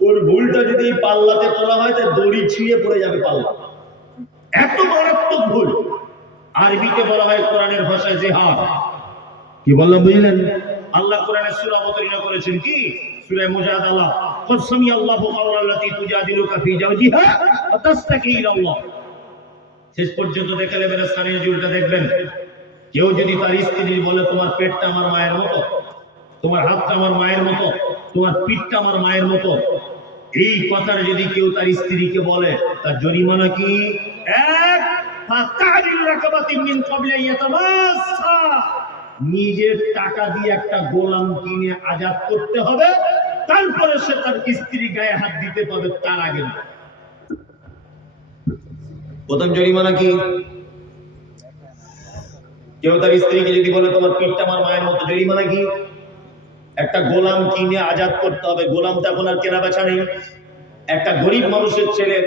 ওর ভুলটা যদি পাল্লাতে তোলা হয় তাহলে দড়ি ছিঁড়ে পড়ে যাবে পাল্লা। এত মারাত্মক ভুল। আরবিতে বলা হয় কোরআনের ভাষায় জিহাদ। কি বললাম বুঝলেন? আল্লাহ কোরআনের সূরা অবতীর্ণ করেছেন কি? সূরা মুজাদালা। قد سمع الله قول التي تجادلك في زوجها وتشتكي الى الله। শেষ পর্যন্ত দেখালে বের স্থানীয় জুলটা দেখবেন। কেউ যদি তার স্ত্রী বলে তোমার পেটটা আমার মায়ের মতো, তোমার হাতটা আমার মায়ের মতো, তোমার পিঠটা আমার মায়ের মতো, এই কথার যদি কেউ তার স্ত্রীকে বলে, তার জরিমানা কি? এক, ফাতারিল রাকাবাতিন মিন ক্বাবলি ইয়াতামাসসা। নিজের টাকা দিয়ে একটা গোলাম কিনে আজাদ করতে হবে, তারপরে সে তার স্ত্রী গায়ে হাত দিতে পারবে, তার আগে না। প্রথম জরিমানা কি? কেউ তার স্ত্রীকে যদি বলে তোমার পিঠটা আমার মায়ের মতো, জরিমানা কি? একটা গোলাম কিনে আজাদ করতে হবে। গোলাম তো এখন আর কেনা বেচা নেই। একটা গরিব মানুষের ছেলে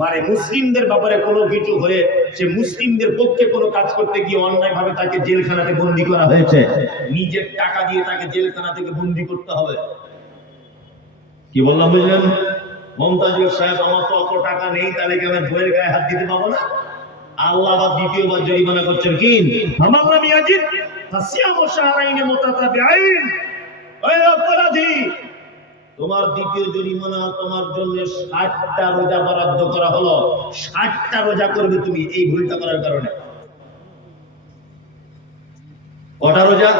মানে মুসলিমদের ব্যাপারে কোনো কিছু হয়ে সে মুসলিমদের পক্ষে কোনো কাজ করতে গিয়ে অন্যায় ভাবে তাকে জেলখানাতে বন্দী করা হয়েছে, নিজের টাকা দিয়ে তাকে জেলখানা থেকে বন্দী করতে হবে। কি বললাম বুঝলেন? মমতাজুল সাহেব, আমার তো অত টাকা নেই, তাহলে কি আমি বইয়ের গায়ে হাত দিতে পারবো না? আল্লাহ আবার দ্বিতীয়বার জরিমানা করছেন কি? আমার নাম ইয়াজিদ ফাসিয়ামু শাহরাইন মুতাতাবিআইন। ওই অপরাধী, তোমার দ্বিতীয় জরিমানা তোমার জন্য 60টা রোজা বরাদ্দ করা হলো। 60টা রোজা করবে তুমি এই ভুলটা করার কারণে। কটা রোজা?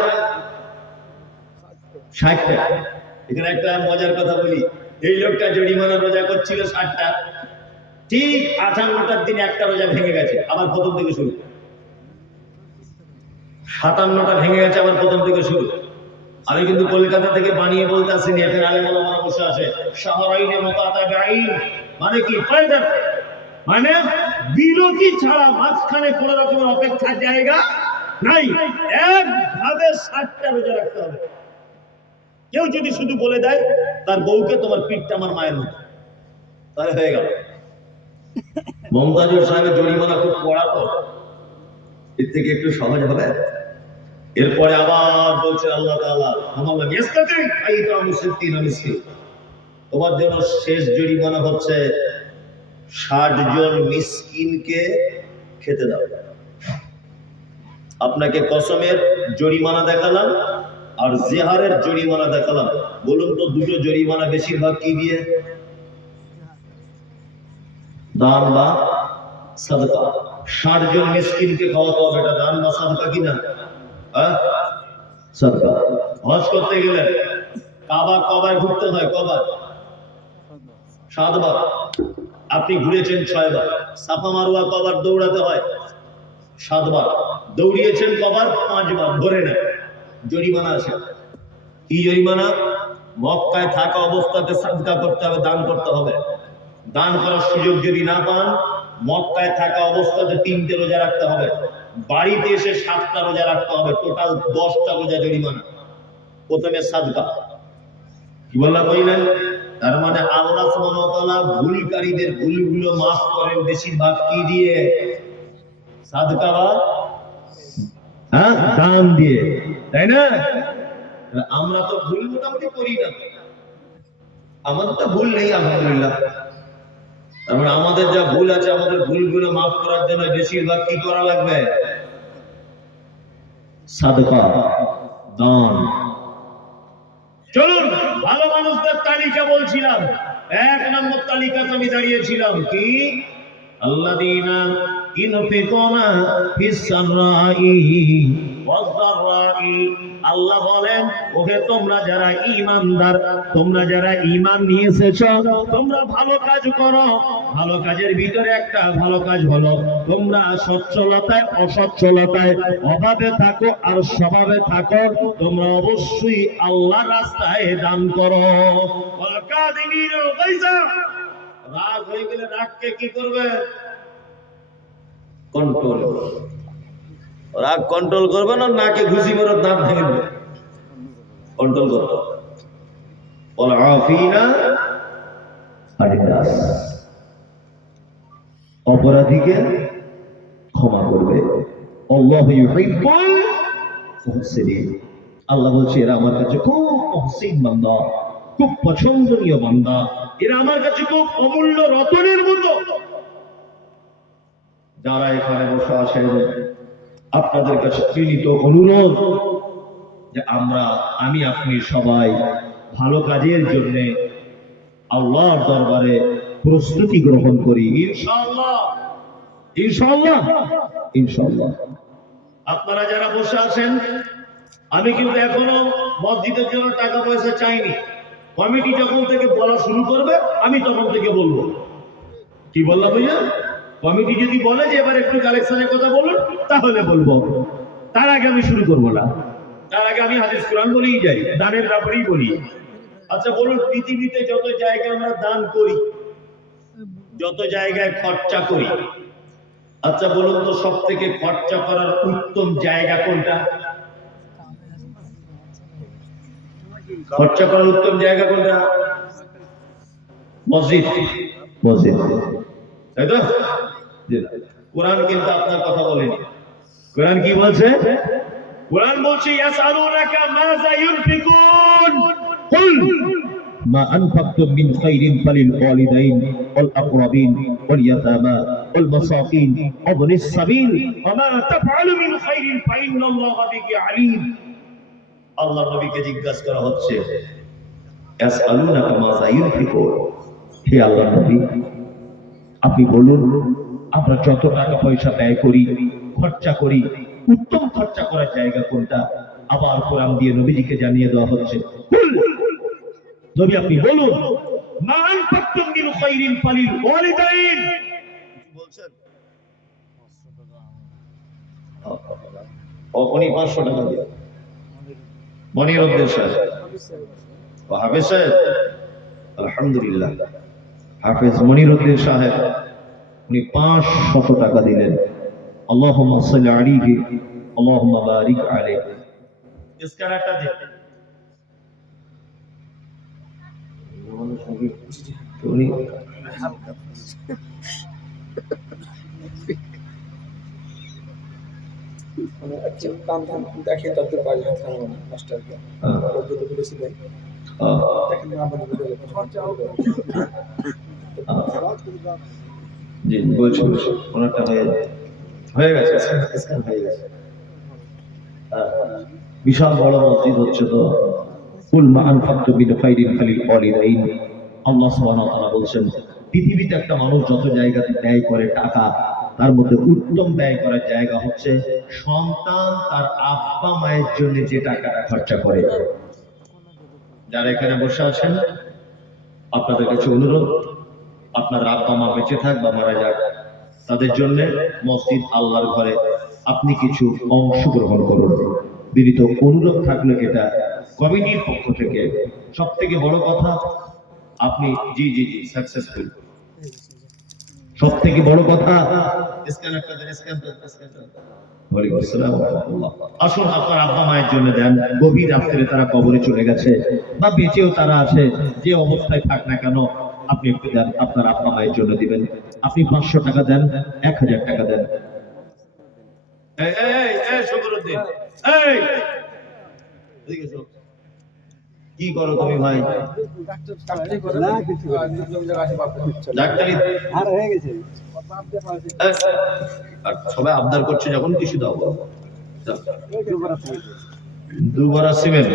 60টা। এখানে একটা মজার কথা বলি, এই লোকটা জরিমানা রোজা করছিল 60টা, ঠিক 58টার দিনে একটা রোজা ভেঙে গেছে, আবার প্রথম থেকে শুরু। 57টা ভেঙে গেছে, আবার প্রথম থেকে শুরু। আমি কিন্তু কলকাতা থেকে বানিয়ে বলতে আসিনি, এখানে আলেম ওলামারা বসে আছে। শাহরাইনে মুতাতাবিআইন মানে কি? মানে বিরতি ছাড়া মাঝখানে কোন রকমের অপেক্ষার জায়গা নাই, একভাবে 60টা রোজা রাখতে হবে। কেউ যদি শুধু বলে দেয় তার বউকে তোমার পিঠটা আমার মায়ের মতো, তাহলে হয়ে গেল। মমতাজুল সাহেবের জরিমানা খুব কড়া, তো এর থেকে একটু সহজ হবে। এরপরে আবার বলছে আল্লাহ তাআলা, তোমার জন্য শেষ জরিমানা হচ্ছে 60 জন মিসকিনকে খেতে দাও। আপনাকে কসমের জরিমানা দেখালাম আর জিহারের জরিমানা দেখালাম। বলুন তো দুটো জরিমানা বেশিরভাগ কি দিয়ে? দান বা সাদকা। 60 জন মিসকিনকে খাওয়াতে হবে, এটা দান বা সাদকা কিনা? সাদকা। হজ করতে গেলে কাবা কবার ঘুরতে হয়? কবার? 7 বার। আপনি ঘুরেছেন 6 বার। সাফা মারওয়া কবার দৌড়াতে হয়? 7 বার। দৌড়িয়েছেন কবার? 5 বার। ধরে না, জরিমানা আছে। কি জরিমানা? মক্কায় থাকা অবস্থাতে সাদকা করতে হবে, দান করতে হবে। দান করার সুযোগ যদি না পান, মক্কায় থাকা অবস্থাতে 3টে রোজা রাখতে হবে, বাড়িতে এসে 7টা রোজা রাখতে হবে, টোটাল 10টা রোজা জরিমানা। প্রথমে সাদকা। কি বললাম বুঝলেন? তার মানে আল্লাহ সুবহানাহু ওয়া তাআলা ভুলকারীদের ভুলগুলো মাফ করেন বেশিরভাগ কি দিয়ে? সাদকা বা দান দিয়ে, তাই না? আমরা তো ভুল মোটামুটি করি না, আমাদের তো ভুল নেই আলহামদুলিল্লাহ। তার মানে আমাদের যা ভুল আছে, আমাদের ভুলগুলো মাফ করার জন্য বেশিরভাগ কি করা লাগবে? সাদকা, দান। চলুন ভালো মানুষদের তালিকা বলছিলাম। 1 নম্বর তালিকাতে আমি দাঁড়িয়েছিলাম কি, আল্লাযীনা ইউনফিকুনা ফিস সাররাই ওয়াজ দাররাই। আল্লাহ বলেন, ওহে তোমরা যারা ঈমানদার, তোমরা যারা ঈমান নিয়ে এসেছো, তোমরা ভালো কাজ করো। ভালো কাজের ভিতরে একটা ভালো কাজ হলো তোমরা সচ্ছলতায় অসচ্ছলতায়, অভাবে থাকো আর স্বভাবে থাকো, তোমরা অবশ্যই আল্লাহর রাস্তায় দান করো। ওয়াল কাযিমিনাল গায়যা, রাগ হয়ে গেলে রাগকে কি করবে? কন্ট্রোল। রাগ কন্ট্রোল করবে না, নাকে ঘুষি মেরে দাঁত ভেঙে দেবে। কন্ট্রোল করতে হবে। ওয়াল আফিনা আনিন নাস, অপরাধীকে ক্ষমা করবে। আল্লাহু ইউহিব্বুল মুহসিনিন। আল্লাহ বলছে এরা আমার কাছে খুব মুহসিন বান্দা, খুব পছন্দনীয় বান্দা, এরা আমার কাছে খুব অমূল্য রতনের মতো। যারা এখানে বসে আছেন, আপনাদের কাছে বিনীত অনুরোধ যে আমি আপনি সবাই ভালো কাজের জন্য আল্লাহর দরবারে প্রস্তুতি গ্রহণ করি, ইনশাআল্লাহ। ইনশাআল্লাহ, ইনশাআল্লাহ। আপনারা যারা বসে আছেন, আমি কিন্তু এখনো মসজিদের জন্য টাকা পয়সা চাইনি। কমিটি যখন থেকে বলা শুরু করবে আমি তখন থেকে বলবো। কি বললাম ভাইয়া? কমিটি যদি বলে যে এবার একটু কালেকশনের কথা বলুন, তাহলে বলবো। তার আগে আমি শুরু করবো না। তার আগে আমি হাদিস কোরআন বলেই যাই, দানের ব্যাপারেই বলি। আচ্ছা বলুন, পৃথিবীতে যত জায়গায় আমরা দান করি, যত জায়গায় খরচা করি, আচ্ছা বলুন তো সব থেকে খরচা করার উত্তম জায়গা কোনটা? খরচা করার উত্তম জায়গা কোনটা? মসজিদ। মসজিদ, তাই তো? কোরআন কিন্তু আপনার কথা বলেনি। কোরআন কি বলছে? কোরআন বলছে ইয়াসআলুনাকা মাযা ইউনফিকুন, কুল মা আনফাকতুম মিন খাইরিন ফালিল ওয়ালিদাইন ওয়াল আকরাবিন ওয়াল ইয়াতামা ওয়াল মাসাকিন ওয়াবনিস সাবিল ওয়া মা তাফআলু মিন খাইরিন ফাইন্নাল্লাহা বিহি আলীম। আল্লাহর নবীকে জিজ্ঞাসা করা হচ্ছে, ইয়াসআলুনাকা মাযা ইউনফিকুন, হে আল্লাহর নবী আপনি বলুন আমরা যত টাকা পয়সা ব্যয় করি, খরচা করি, উত্তম খরচা করার জায়গা কোনটা? আবার কোরআন দিয়ে নবীজিকে জানিয়ে দেওয়া হচ্ছে, নবী আপনি বলুন মা আনফাকতুম মিন খাইরিন ফালিল ওয়ালিদাইন। বলছেন ওখানে 500 টাকা দিয়ে মনিরউদ্দিন সাহেব, হাফেজ সাহেব, আলহামদুলিল্লাহ হাফেজ মনিরউদ্দিন সাহেব উনি 500 টাকা দিলেন। আল্লাহুম্মা সাল্লি আলাইহি আল্লাহুম্মা বারিক আলাইহি। इसका একটা দেখেন উনি আচ্ছা দাম দেখেন তাদের বাজে থাকবে না মাস্টারকে যত বলেছিলেন দেখেন না আমাদের জি বলছি ওনারটা হয়ে গেছে, স্ক্যান হয়ে গেছে। বিশাল বড় মসজিদ হচ্ছে তো। কুল মা আনফাকতু মিন খাইরিন ফালিল ওয়ালিদাইন। আল্লাহ সুবহানাহু ওয়া তাআলা বলছেন পৃথিবীতে একটা মানুষ যত জায়গাতে ব্যয় করে টাকা, তার মধ্যে উত্তম ব্যয় করার জায়গা হচ্ছে সন্তান তার আব্বা মায়ের জন্য যে টাকাটা খরচা করে। যারা এখানে বসে আছেন, আপনাদের কাছে অনুরোধ, আপনার আব্বা মা বেঁচে থাক বা মারা যাক, তাদের জন্য মসজিদ আল্লাহর ঘরে আপনি কিছু অংশগ্রহণ করুন। বিনীত অনুরোধ থাকলো এটা কমিটির পক্ষ থেকে। সব থেকে বড় কথা আপনি জি জি জি সাকসেসফুল। সব থেকে বড় কথা আসুন আপনার আব্বা মায়ের জন্য দেন। গভীর রাত্রে তারা কবরে চলে গেছে বা বেঁচেও তারা আছে, যে অবস্থায় থাক না কেন আপনি একটু দেন, আপনার আব্বা মায়ের জন্য দিবেন। আপনি 500 টাকা দেন, 1000 টাকা দেন। কি করো তুমি ভাই? ডাক্তারি সবাই আবদার করছে যখন কিছু দাও। দুবার সিমেন্ট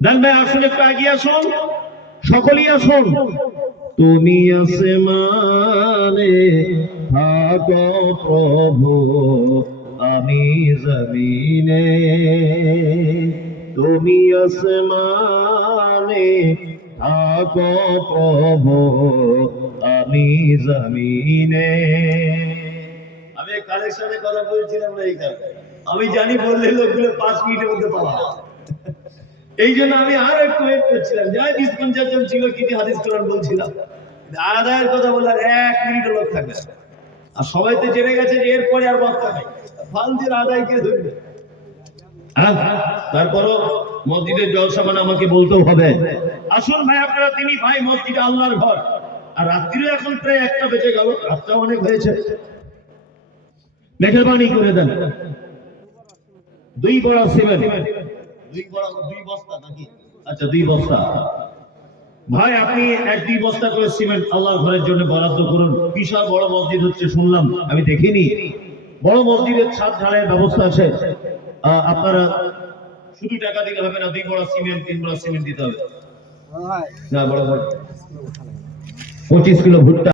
দেন ভাই আসুন, একটু এগিয়ে আসুন, সকলেই আসুন। তুমি আসমানে থাকো প্রভু, আমি জমিনে। তুমি আসমানে থাকো প্রভু, আমি জমিনে। আমি কালেকশনে কথা বলছিলাম না, এই কারণে আমি জানি বললে লোকগুলো 5 মিনিটের মধ্যে পাওয়া যায়। এই জন্য আমি আর একটু ওয়েট করছিলাম, যাই 20-50 জন ছিল, কিছু হাদিস কোরআন বলছিলাম, আদায়ের কথা বললাম 1 মিনিটও লোক থাকবে না। আর সবাই তো জেনে গেছে যে এরপরে আর বক্তা নেই, ফালতুর আদায় কে ধরবে। তারপরও মসজিদের জলসা মানে আমাকে বলতেও হবে। আসুন ভাই আপনারা, তিনি ভাই মসজিদে আল্লাহর ঘর, আর রাত্রিও এখন প্রায় 1টা বেজে গেল, রাতটা অনেক হয়েছে, মেহরবানি করে দেন 2 বড় সিমেন্ট, 2 বস্তা নাকি? আচ্ছা 2 বস্তা ভাই, আপনি 1-2 বস্তা করে সিমেন্ট আল্লাহর ঘরের জন্য বরাদ্দ করুন। বিশাল বড় মসজিদ হচ্ছে শুনলাম, আমি দেখিনি। বড় মসজিদের ছাদ ঢালাইয়ের ব্যবস্থা আছে। আপনারা শুধু টাকা দিলে হবে না, 2 বড় সিমেন্ট 3 বড় সিমেন্ট দিতে হবে। না বড় ভাই 25 কিলো ভুট্টা।